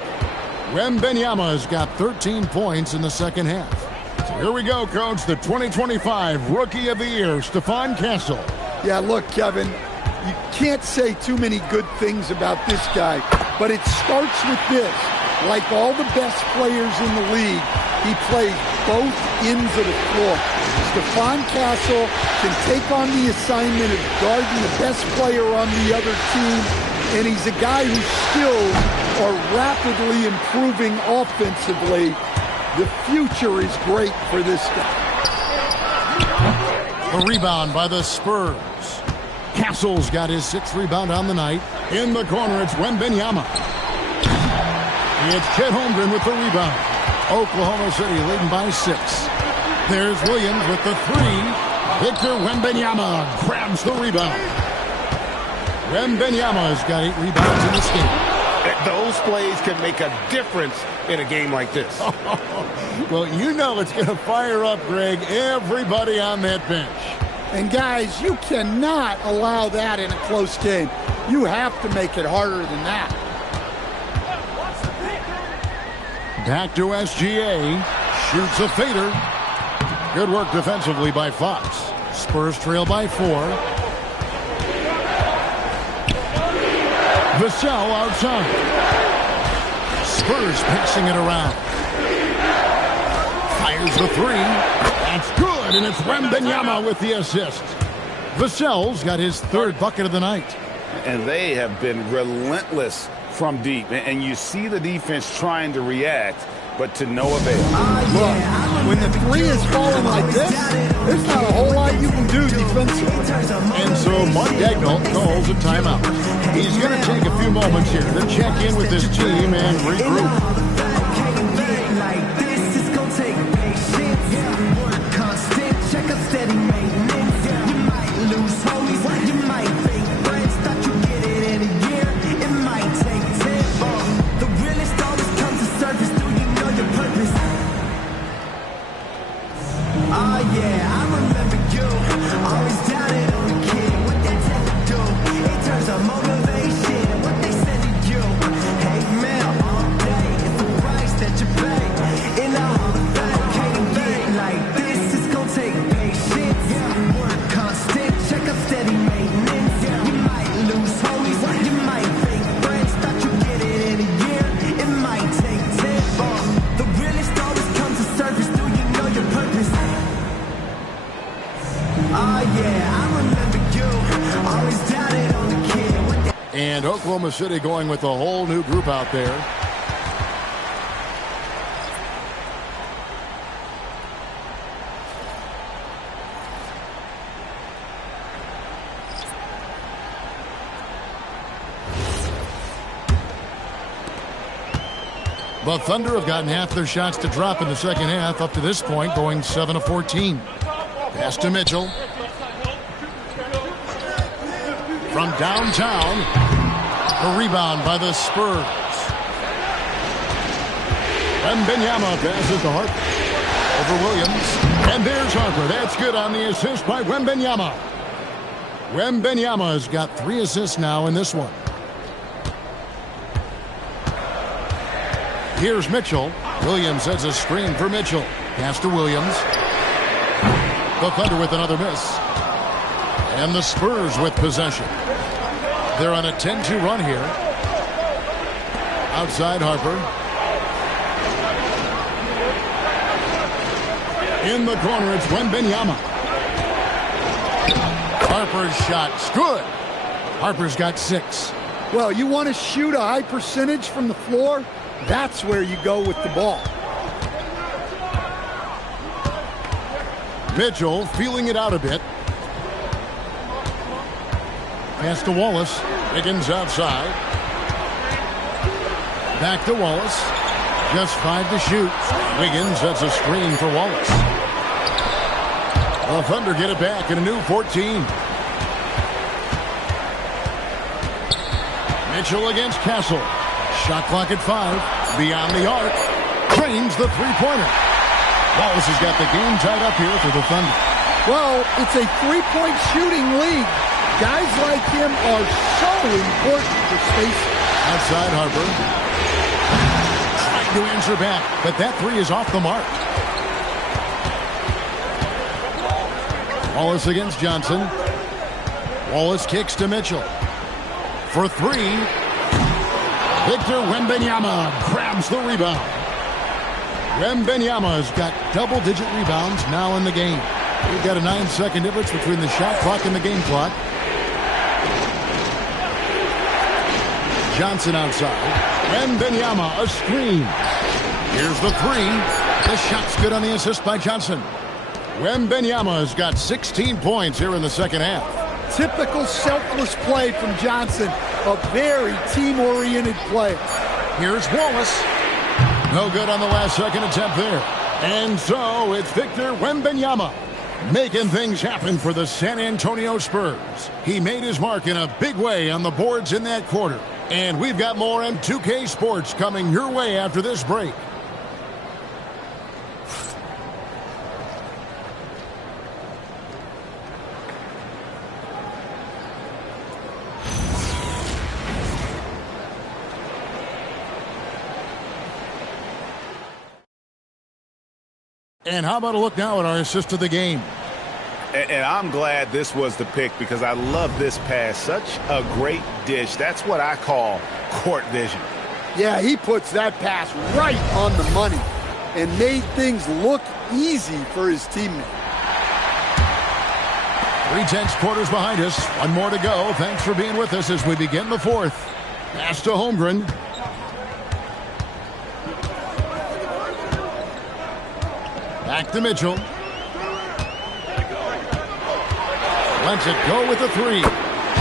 Wembanyama's got 13 points in the second half. So here we go, Coach. The 2025 Rookie of the Year, Stephon Castle. Yeah, look, Kevin, you can't say too many good things about this guy, but it starts with this. Like all the best players in the league, he plays both ends of the floor. Stephon Castle can take on the assignment of guarding the best player on the other team, and he's a guy whose skills are rapidly improving offensively. The future is great for this guy. A rebound by the Spurs. Castle's got his 6th rebound on the night. In the corner, it's Wembanyama. It's Chet Holmgren with the rebound. Oklahoma City leading by 6. There's Williams with the 3. Victor Wembanyama grabs the rebound. Wembanyama's got 8 rebounds in this game. Those plays can make a difference in a game like this. Well, you know it's going to fire up, Greg, everybody on that bench. And guys, you cannot allow that in a close game. You have to make it harder than that. Back to SGA. Shoots a fader. Good work defensively by Fox. Spurs trail by 4. Vassell outside. Spurs passing it around. Fires the 3. That's good, and it's Wembanyama with the assist. Vassell's got his 3rd bucket of the night. And they have been relentless from deep. And you see the defense trying to react, but to no avail. Look, when the 3 is falling like this, there's not a whole lot you can do defensively. And so Mark Daigneault calls a timeout. He's going to take a few moments here to check in with his team and regroup. And Oklahoma City going with a whole new group out there. The Thunder have gotten half their shots to drop in the second half up to this point, going 7 of 14. Pass to Mitchell. From downtown, a rebound by the Spurs. Wembanyama passes to Harper. Over Williams. And there's Harper. That's good on the assist by Wembanyama. Wembanyama's got 3 assists now in this one. Here's Mitchell. Williams has a screen for Mitchell. Pass to Williams. The Thunder with another miss. And the Spurs with possession. They're on a 10-2 run here. Outside Harper. In the corner, it's Wembanyama. Harper's shot's good. Harper's got 6. Well, you want to shoot a high percentage from the floor? That's where you go with the ball. Mitchell feeling it out a bit. Pass to Wallace. Wiggins outside. Back to Wallace. Just 5 to shoot. Wiggins sets a screen for Wallace. The Thunder get it back in a new 14. Mitchell against Castle. Shot clock at 5. Beyond the arc. Drains the three-pointer. Wallace has got the game tied up here for the Thunder. Well, it's a three-point shooting league. Guys like him are so important for space. Outside Harper. Trying to answer back, but that three is off the mark. Wallace against Johnson. Wallace kicks to Mitchell. For 3. Victor Wembanyama grabs the rebound. Wembanyama's got double-digit rebounds now in the game. We've got a 9-second difference between the shot clock and the game clock. Johnson outside. Wembanyama, a screen. Here's the 3. The shot's good on the assist by Johnson. Wembanyama's got 16 points here in the second half. Typical selfless play from Johnson. A very team-oriented play. Here's Wallace. No good on the last second attempt there. And so it's Victor Wembanyama making things happen for the San Antonio Spurs. He made his mark in a big way on the boards in that quarter. And we've got more M2K Sports coming your way after this break. And how about a look now at our assist of the game? And I'm glad this was the pick because I love this pass. Such a great dish. That's what I call court vision. Yeah, he puts that pass right on the money and made things look easy for his teammate. 3/10 quarters behind us. One more to go. Thanks for being with us as we begin the fourth. Pass to Holmgren. Back to Mitchell. Lets it go with the 3.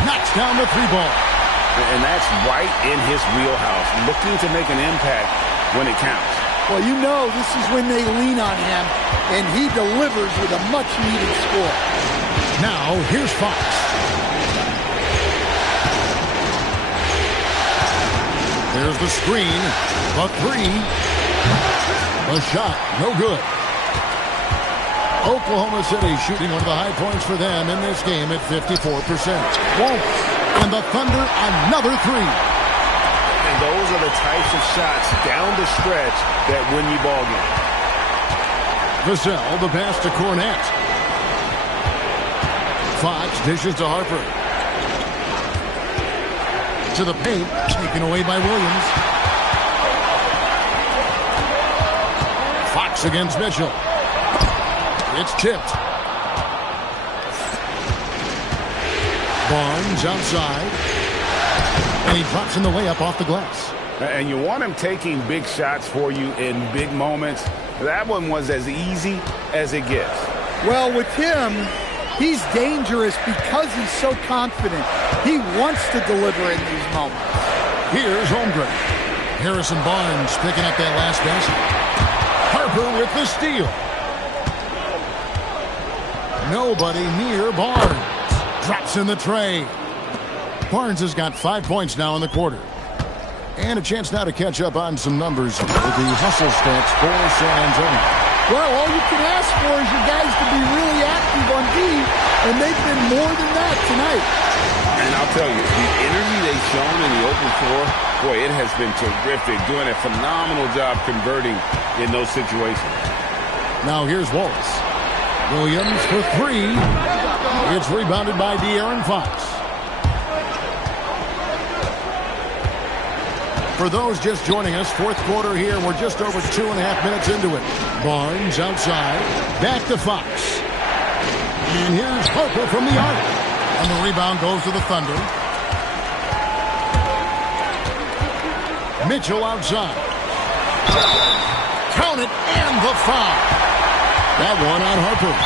Knocks down the 3 ball. And that's right in his wheelhouse. Looking to make an impact when it counts. Well, you know this is when they lean on him, and he delivers with a much-needed score. Now, here's Fox. There's the screen. The 3. The shot, no good. Oklahoma City shooting one of the high points for them in this game at 54%. Wallace and the Thunder another 3. And those are the types of shots down the stretch that win you ball games. Vassell, the pass to Cornette. Fox dishes to Harper. To the paint, taken away by Williams. Fox against Mitchell. It's tipped. Barnes outside. And he drops in the layup off the glass. And you want him taking big shots for you in big moments. That one was as easy as it gets. Well, with him, he's dangerous because he's so confident. He wants to deliver in these moments. Here's Holmgren. Harrison Barnes picking up that last basket. Harper with the steal. Nobody near Barnes. Drops in the tray. Barnes has got 5 points now in the quarter. And a chance now to catch up on some numbers with the hustle stats for San Antonio. Well, all you can ask for is your guys to be really active on D, and they've been more than that tonight. And I'll tell you, the energy they've shown in the open floor, boy, it has been terrific. Doing a phenomenal job converting in those situations. Now here's Wallace. Williams for 3. It's rebounded by De'Aaron Fox. For those just joining us, fourth quarter here. We're just over 2.5 minutes into it. Barnes outside. Back to Fox. And here's Harper from the arc. And the rebound goes to the Thunder. Mitchell outside. Count it, and the foul. That one on Harper.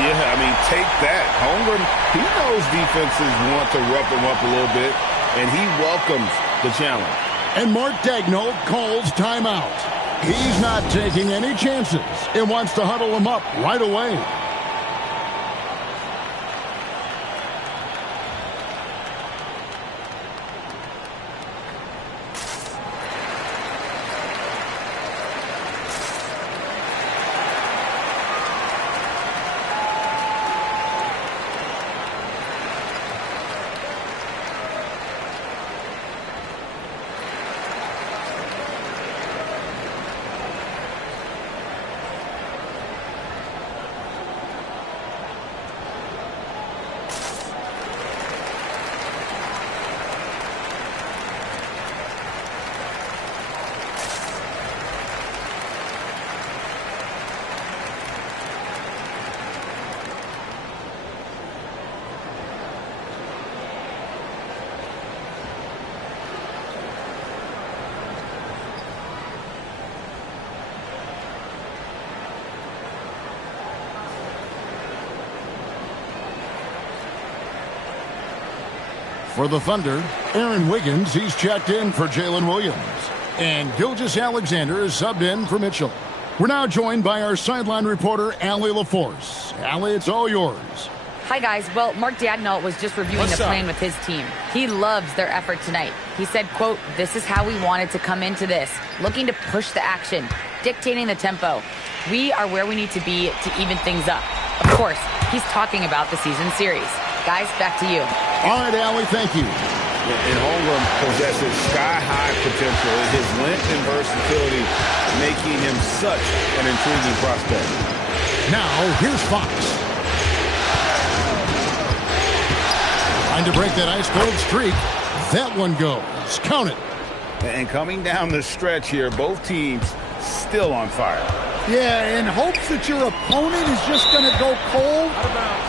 Yeah, I mean, take that. Holmgren, he knows defenses want to rough him up a little bit, and he welcomes the challenge. And Mark Daigneault calls timeout. He's not taking any chances and wants to huddle him up right away. For the Thunder, Aaron Wiggins, he's checked in for Jalen Williams. And Gilgeous-Alexander is subbed in for Mitchell. We're now joined by our sideline reporter, Allie LaForce. Allie, it's all yours. Hi, guys. Well, Mark Daigneault was just reviewing the plan with his team. He loves their effort tonight. He said, quote, "This is how we wanted to come into this, looking to push the action, dictating the tempo. We are where we need to be to even things up." Of course, he's talking about the season series. Guys, back to you. All right, Allie, thank you. And Holmgren possesses sky-high potential. His length and versatility making him such an intriguing prospect. Now, here's Fox. Trying to break that ice-cold streak. That one goes. Count it. And coming down the stretch here, both teams still on fire. Yeah, in hopes that your opponent is just going to go cold.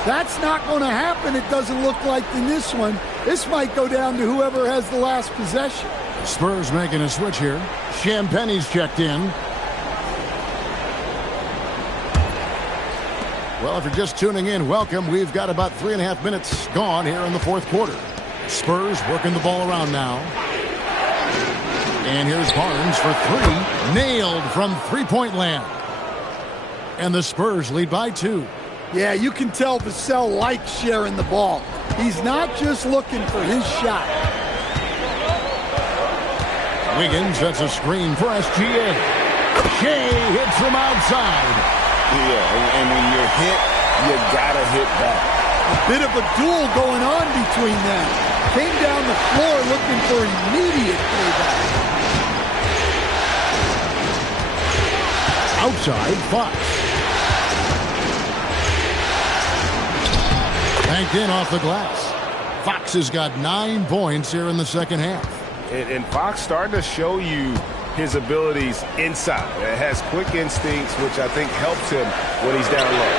That's not going to happen, it doesn't look like, in this one. This might go down to whoever has the last possession. Spurs making a switch here. Champagne's checked in. Well, if you're just tuning in, welcome. We've got about 3.5 minutes gone here in the fourth quarter. Spurs working the ball around now. And here's Barnes for three. Nailed from three-point land. And the Spurs lead by 2. Yeah, you can tell Vassell likes sharing the ball. He's not just looking for his shot. Wiggins sets a screen for SGA. Shea hits from outside. Yeah, and when you're hit, you gotta hit back. A bit of a duel going on between them. Came down the floor looking for immediate payback. Outside, Fox. Banked in off the glass. Fox has got 9 points here in the second half. And Fox starting to show you his abilities inside. It has quick instincts, which I think helps him when he's down low.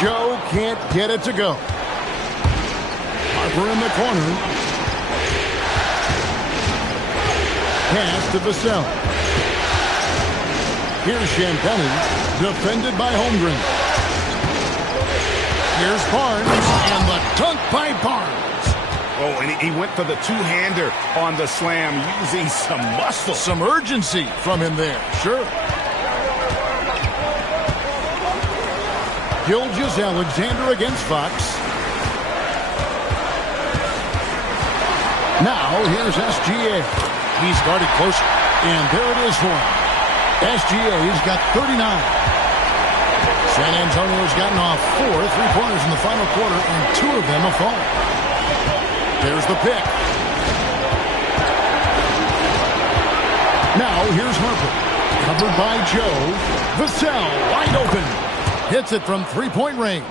Joe can't get it to go. Harper in the corner. Pass to Vassell. Here's Champagnie, defended by Holmgren. Here's Barnes, and the dunk by Barnes. Oh, and he went for the two-hander on the slam, using some muscle. Some urgency from him there, sure. Gilgeous-Alexander against Fox. Now, here's SGA. He's guarded closer, and there it is for him. SGA's got 39. San Antonio's gotten off 4 3-pointers in the final quarter, and 2 of them have fallen. There's the pick. Now here's Harper. Covered by Joe. Vassell wide open. Hits it from 3-point range.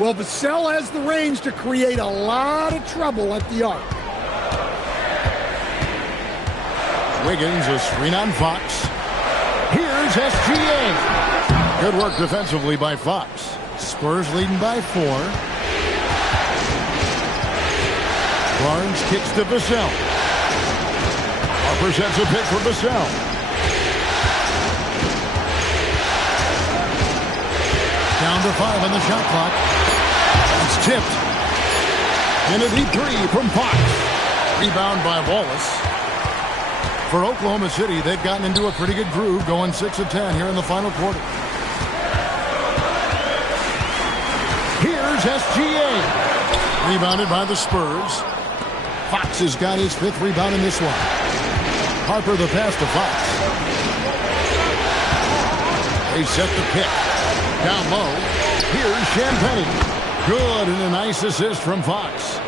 Well, Vassell has the range to create a lot of trouble at the arc. Wiggins, a screen on Fox. Here's SGA. Good work defensively by Fox. Spurs leading by 4. Barnes kicks to Vassell. Harper sets a pick for Vassell. Down to 5 on the shot clock. It's tipped. And a deep 3 from Fox. Rebound by Wallace. For Oklahoma City, they've gotten into a pretty good groove, going 6 of 10 here in the final quarter. Here's SGA. Rebounded by the Spurs. Fox has got his 5th rebound in this one. Harper the pass to Fox. They set the pick. Down low. Here's Champagnie. Good, and a nice assist from Fox.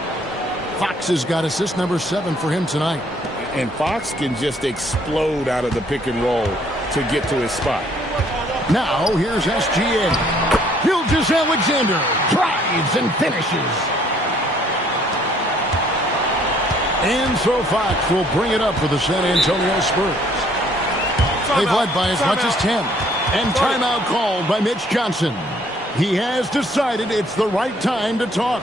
Fox has got assist number 7 for him tonight. And Fox can just explode out of the pick and roll to get to his spot. Now, here's SGA. Gilgeous-Alexander drives and finishes. And so Fox will bring it up for the San Antonio Spurs. They've led by as much as 10. And timeout called by Mitch Johnson. He has decided it's the right time to talk.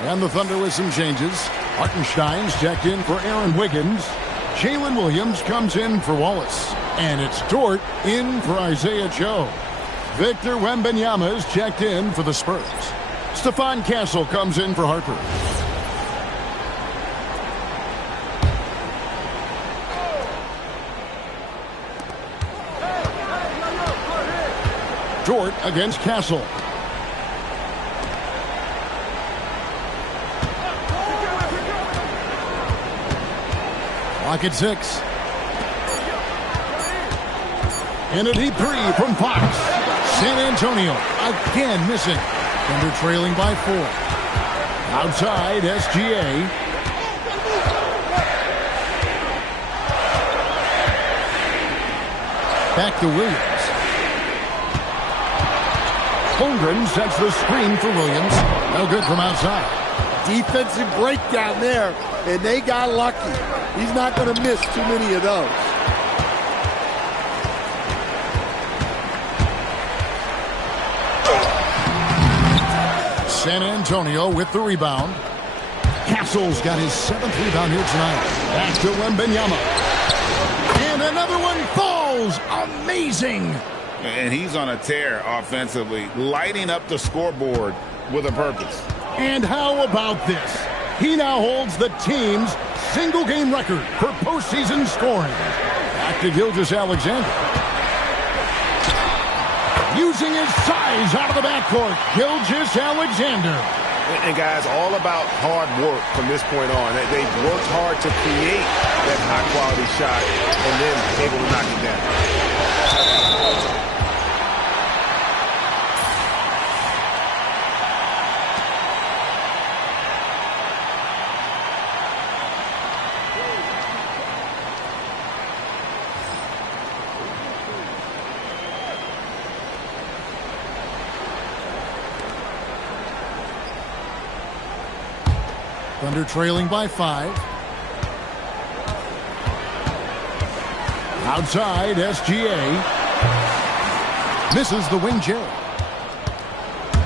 And the Thunder with some changes. Hartenstein's checked in for Aaron Wiggins. Jalen Williams comes in for Wallace. And it's Dort in for Isaiah Joe. Victor Wembanyama's checked in for the Spurs. Stephon Castle comes in for Harper. Dort against Castle. Clock at 6. And a deep 3 from Fox. San Antonio again missing. Thunder trailing by 4. Outside, SGA. Back to Williams. Holmgren sets the screen for Williams. No good from outside. Defensive breakdown there, and they got lucky. He's not going to miss too many of those. San Antonio with the rebound. Castle's got his 7th rebound here tonight. Back to Wembanyama. And another one falls. Amazing. And he's on a tear offensively, lighting up the scoreboard with a purpose. And how about this? He now holds the team's single-game record for postseason scoring. Back to Gilgeous-Alexander. Using his size out of the backcourt, Gilgeous-Alexander. And guys, all about hard work from this point on. They've worked hard to create that high-quality shot and then able to knock it down. Thunder trailing by 5. Outside, SGA. Misses the wing J.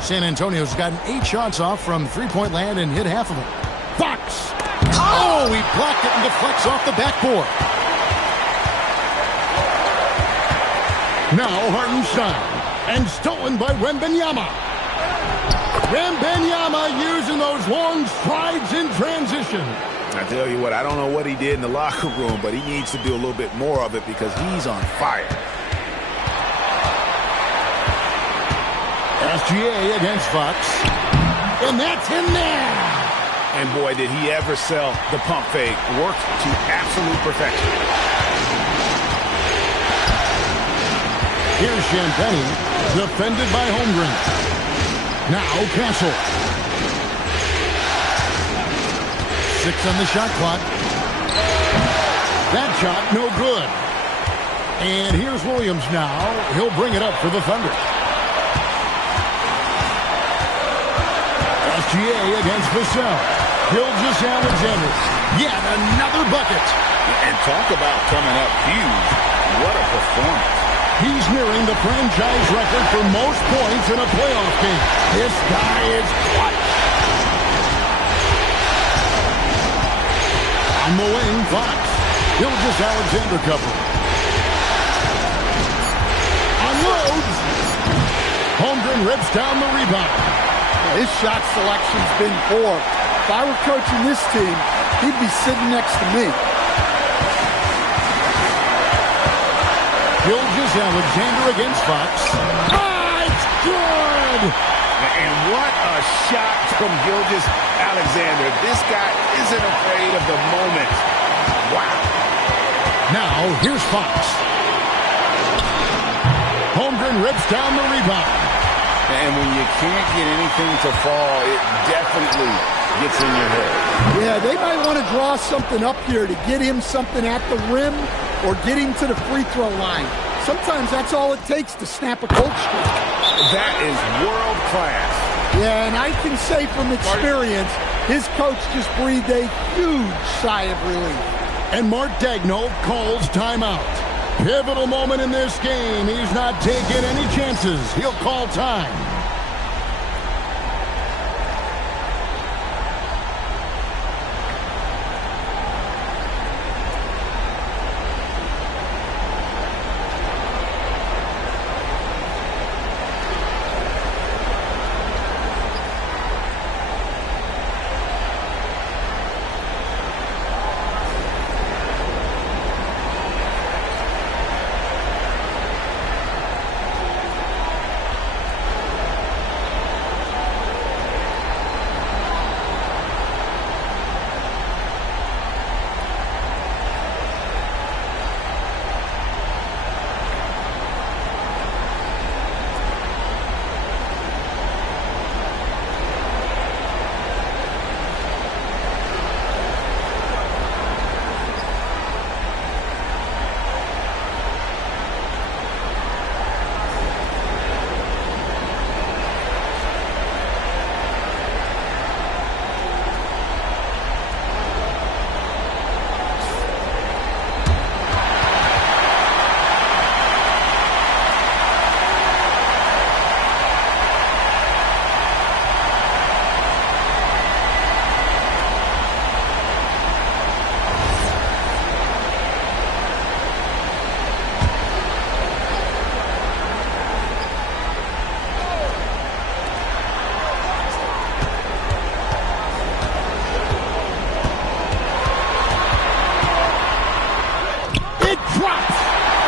San Antonio's gotten 8 shots off from three-point land and hit half of them. Fox! Oh, he blocked it and deflects off the backboard. Now Hartenstein. And stolen by Wembanyama. Wembanyama using those long strides in transition. I tell you what, I don't know what he did in the locker room, but he needs to do a little bit more of it because he's on fire. SGA against Fox. And that's in there. And boy, did he ever sell the pump fake. Worked to absolute perfection. Here's Champagne, defended by Holmgren. Now Castle. 6 on the shot clock. That shot, no good. And here's Williams now. He'll bring it up for the Thunder. SGA against Vassell. Gilgeous-Alexander. Yet another bucket. And talk about coming up huge. What a performance. He's nearing the franchise record for most points in a playoff game. This guy is clutch. On the wing, Fox. Gilgeous-Alexander cover. Unloads. Holmgren rips down the rebound. His shot selection's been poor. If I were coaching this team, he'd be sitting next to me. Gilgeous-Alexander against Fox. Ah, it's good! And what a shot from Gilgeous-Alexander. This guy isn't afraid of the moment. Wow. Now, here's Fox. Holmgren rips down the rebound. And when you can't get anything to fall, it definitely gets in your head. Yeah, they might want to draw something up here to get him something at the rim or get him to the free throw line. Sometimes that's all it takes to snap a cold streak. That is world class. Yeah, and I can say from experience, his coach just breathed a huge sigh of relief. And Mark Daigneault calls timeout. Pivotal moment in this game. He's not taking any chances. He'll call time.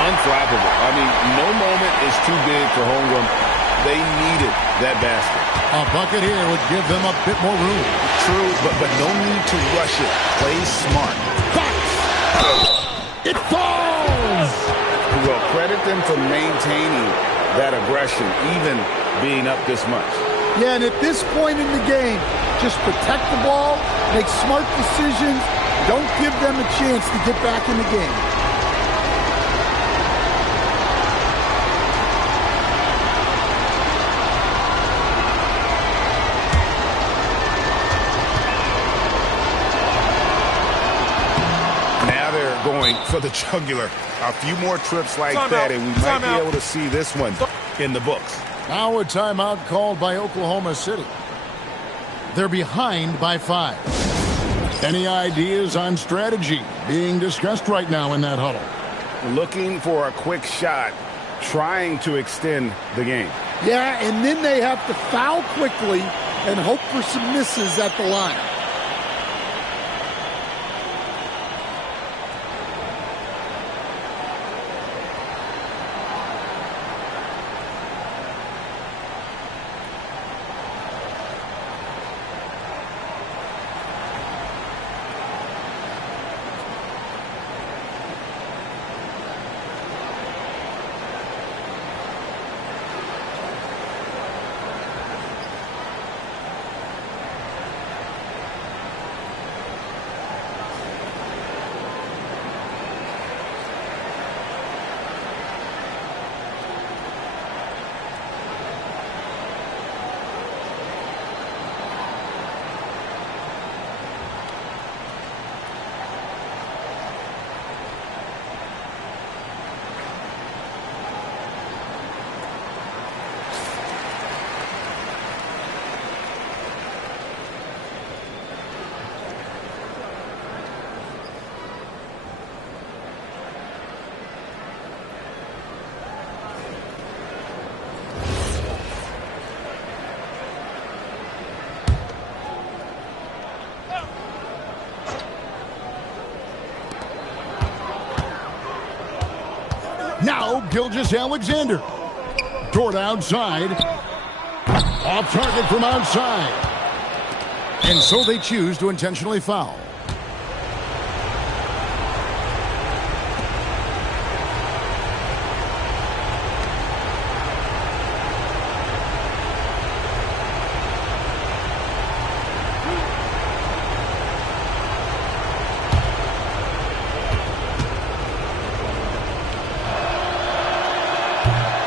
Unflappable. I mean, no moment is too big for Holmgren. They needed that basket. A bucket here would give them a bit more room. True, but no need to rush it. Play smart. Fox! It falls! Well, credit them for maintaining that aggression, even being up this much. Yeah, and at this point in the game, just protect the ball, make smart decisions, don't give them a chance to get back in the game. Now they're going for the jugular. A few more trips like that, and we might be able to see this one in the books. Now a timeout called by Oklahoma City. They're behind by 5. Any ideas on strategy being discussed right now in that huddle? Looking for a quick shot, trying to extend the game. Yeah, and then they have to foul quickly and hope for some misses at the line. Now Gilgeous-Alexander. Toward outside. Off target from outside. And so they choose to intentionally foul.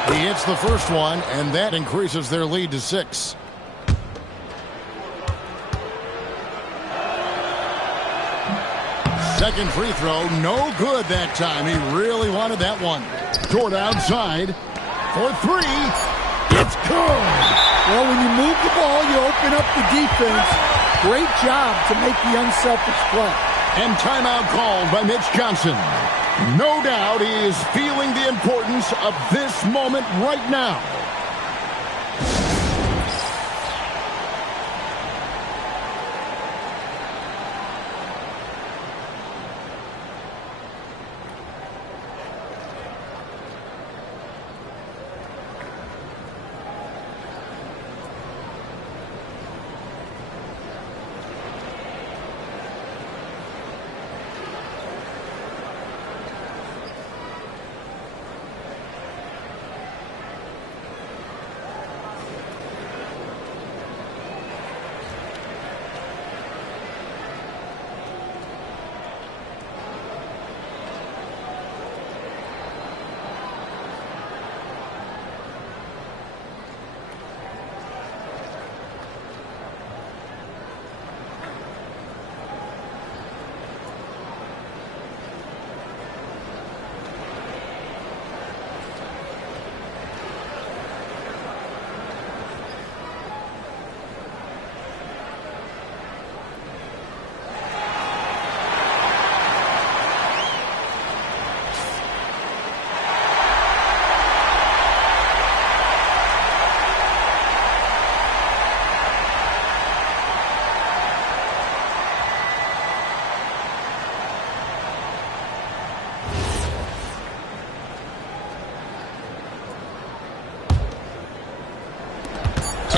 He hits the first one, and that increases their lead to 6. Second free throw, no good that time. He really wanted that one. Toward outside for 3. It's good. Well, when you move the ball, you open up the defense. Great job to make the unselfish play. And timeout called by Mitch Johnson. No doubt he is feeling the importance of this moment right now.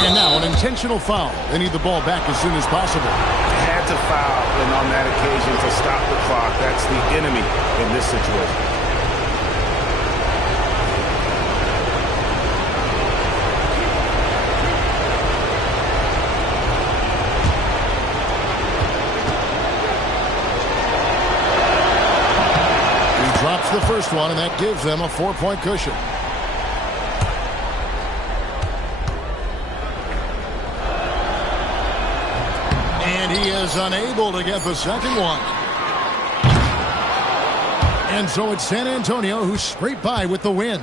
And now an intentional foul. They need the ball back as soon as possible. Had to foul, and on that occasion to stop the clock. That's the enemy in this situation. He drops the first one, and that gives them a 4-point cushion. And he is unable to get the second one. And so it's San Antonio who scraped by with the win.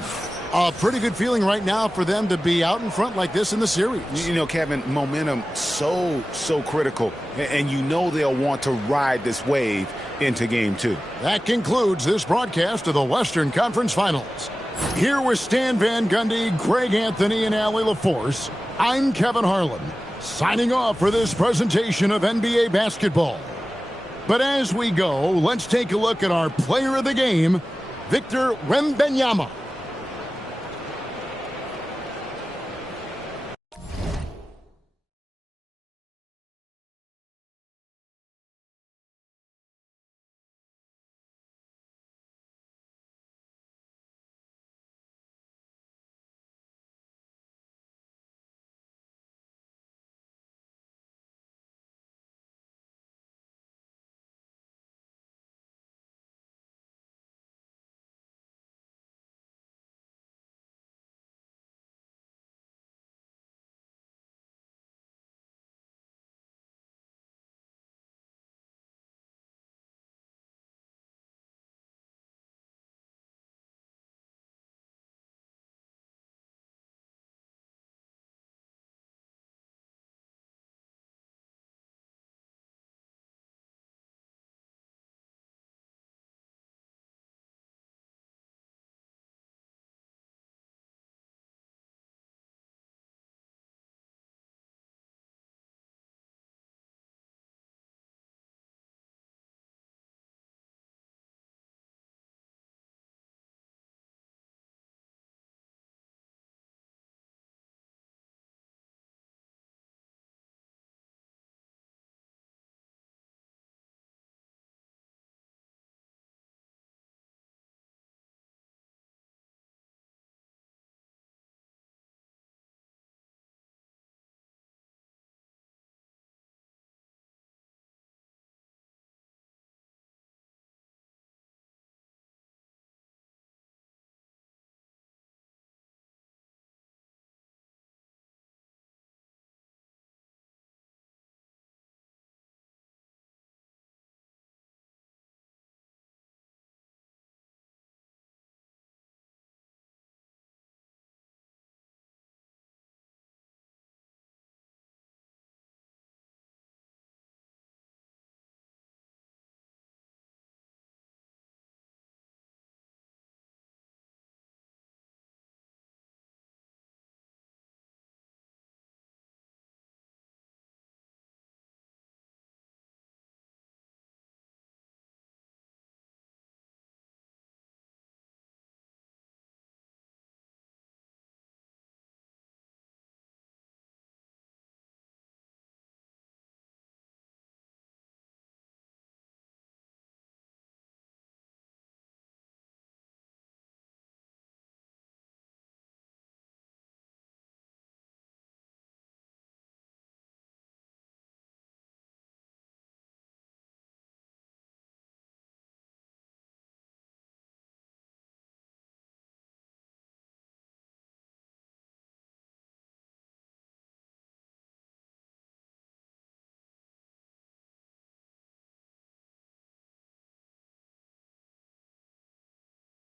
A pretty good feeling right now for them to be out in front like this in the series. You know, Kevin, momentum so critical. And you know they'll want to ride this wave into Game 2. That concludes this broadcast of the Western Conference Finals. Here with Stan Van Gundy, Greg Anthony, and Allie LaForce, I'm Kevin Harlan, signing off for this presentation of NBA basketball. But as we go, let's take a look at our player of the game, Victor Wembanyama.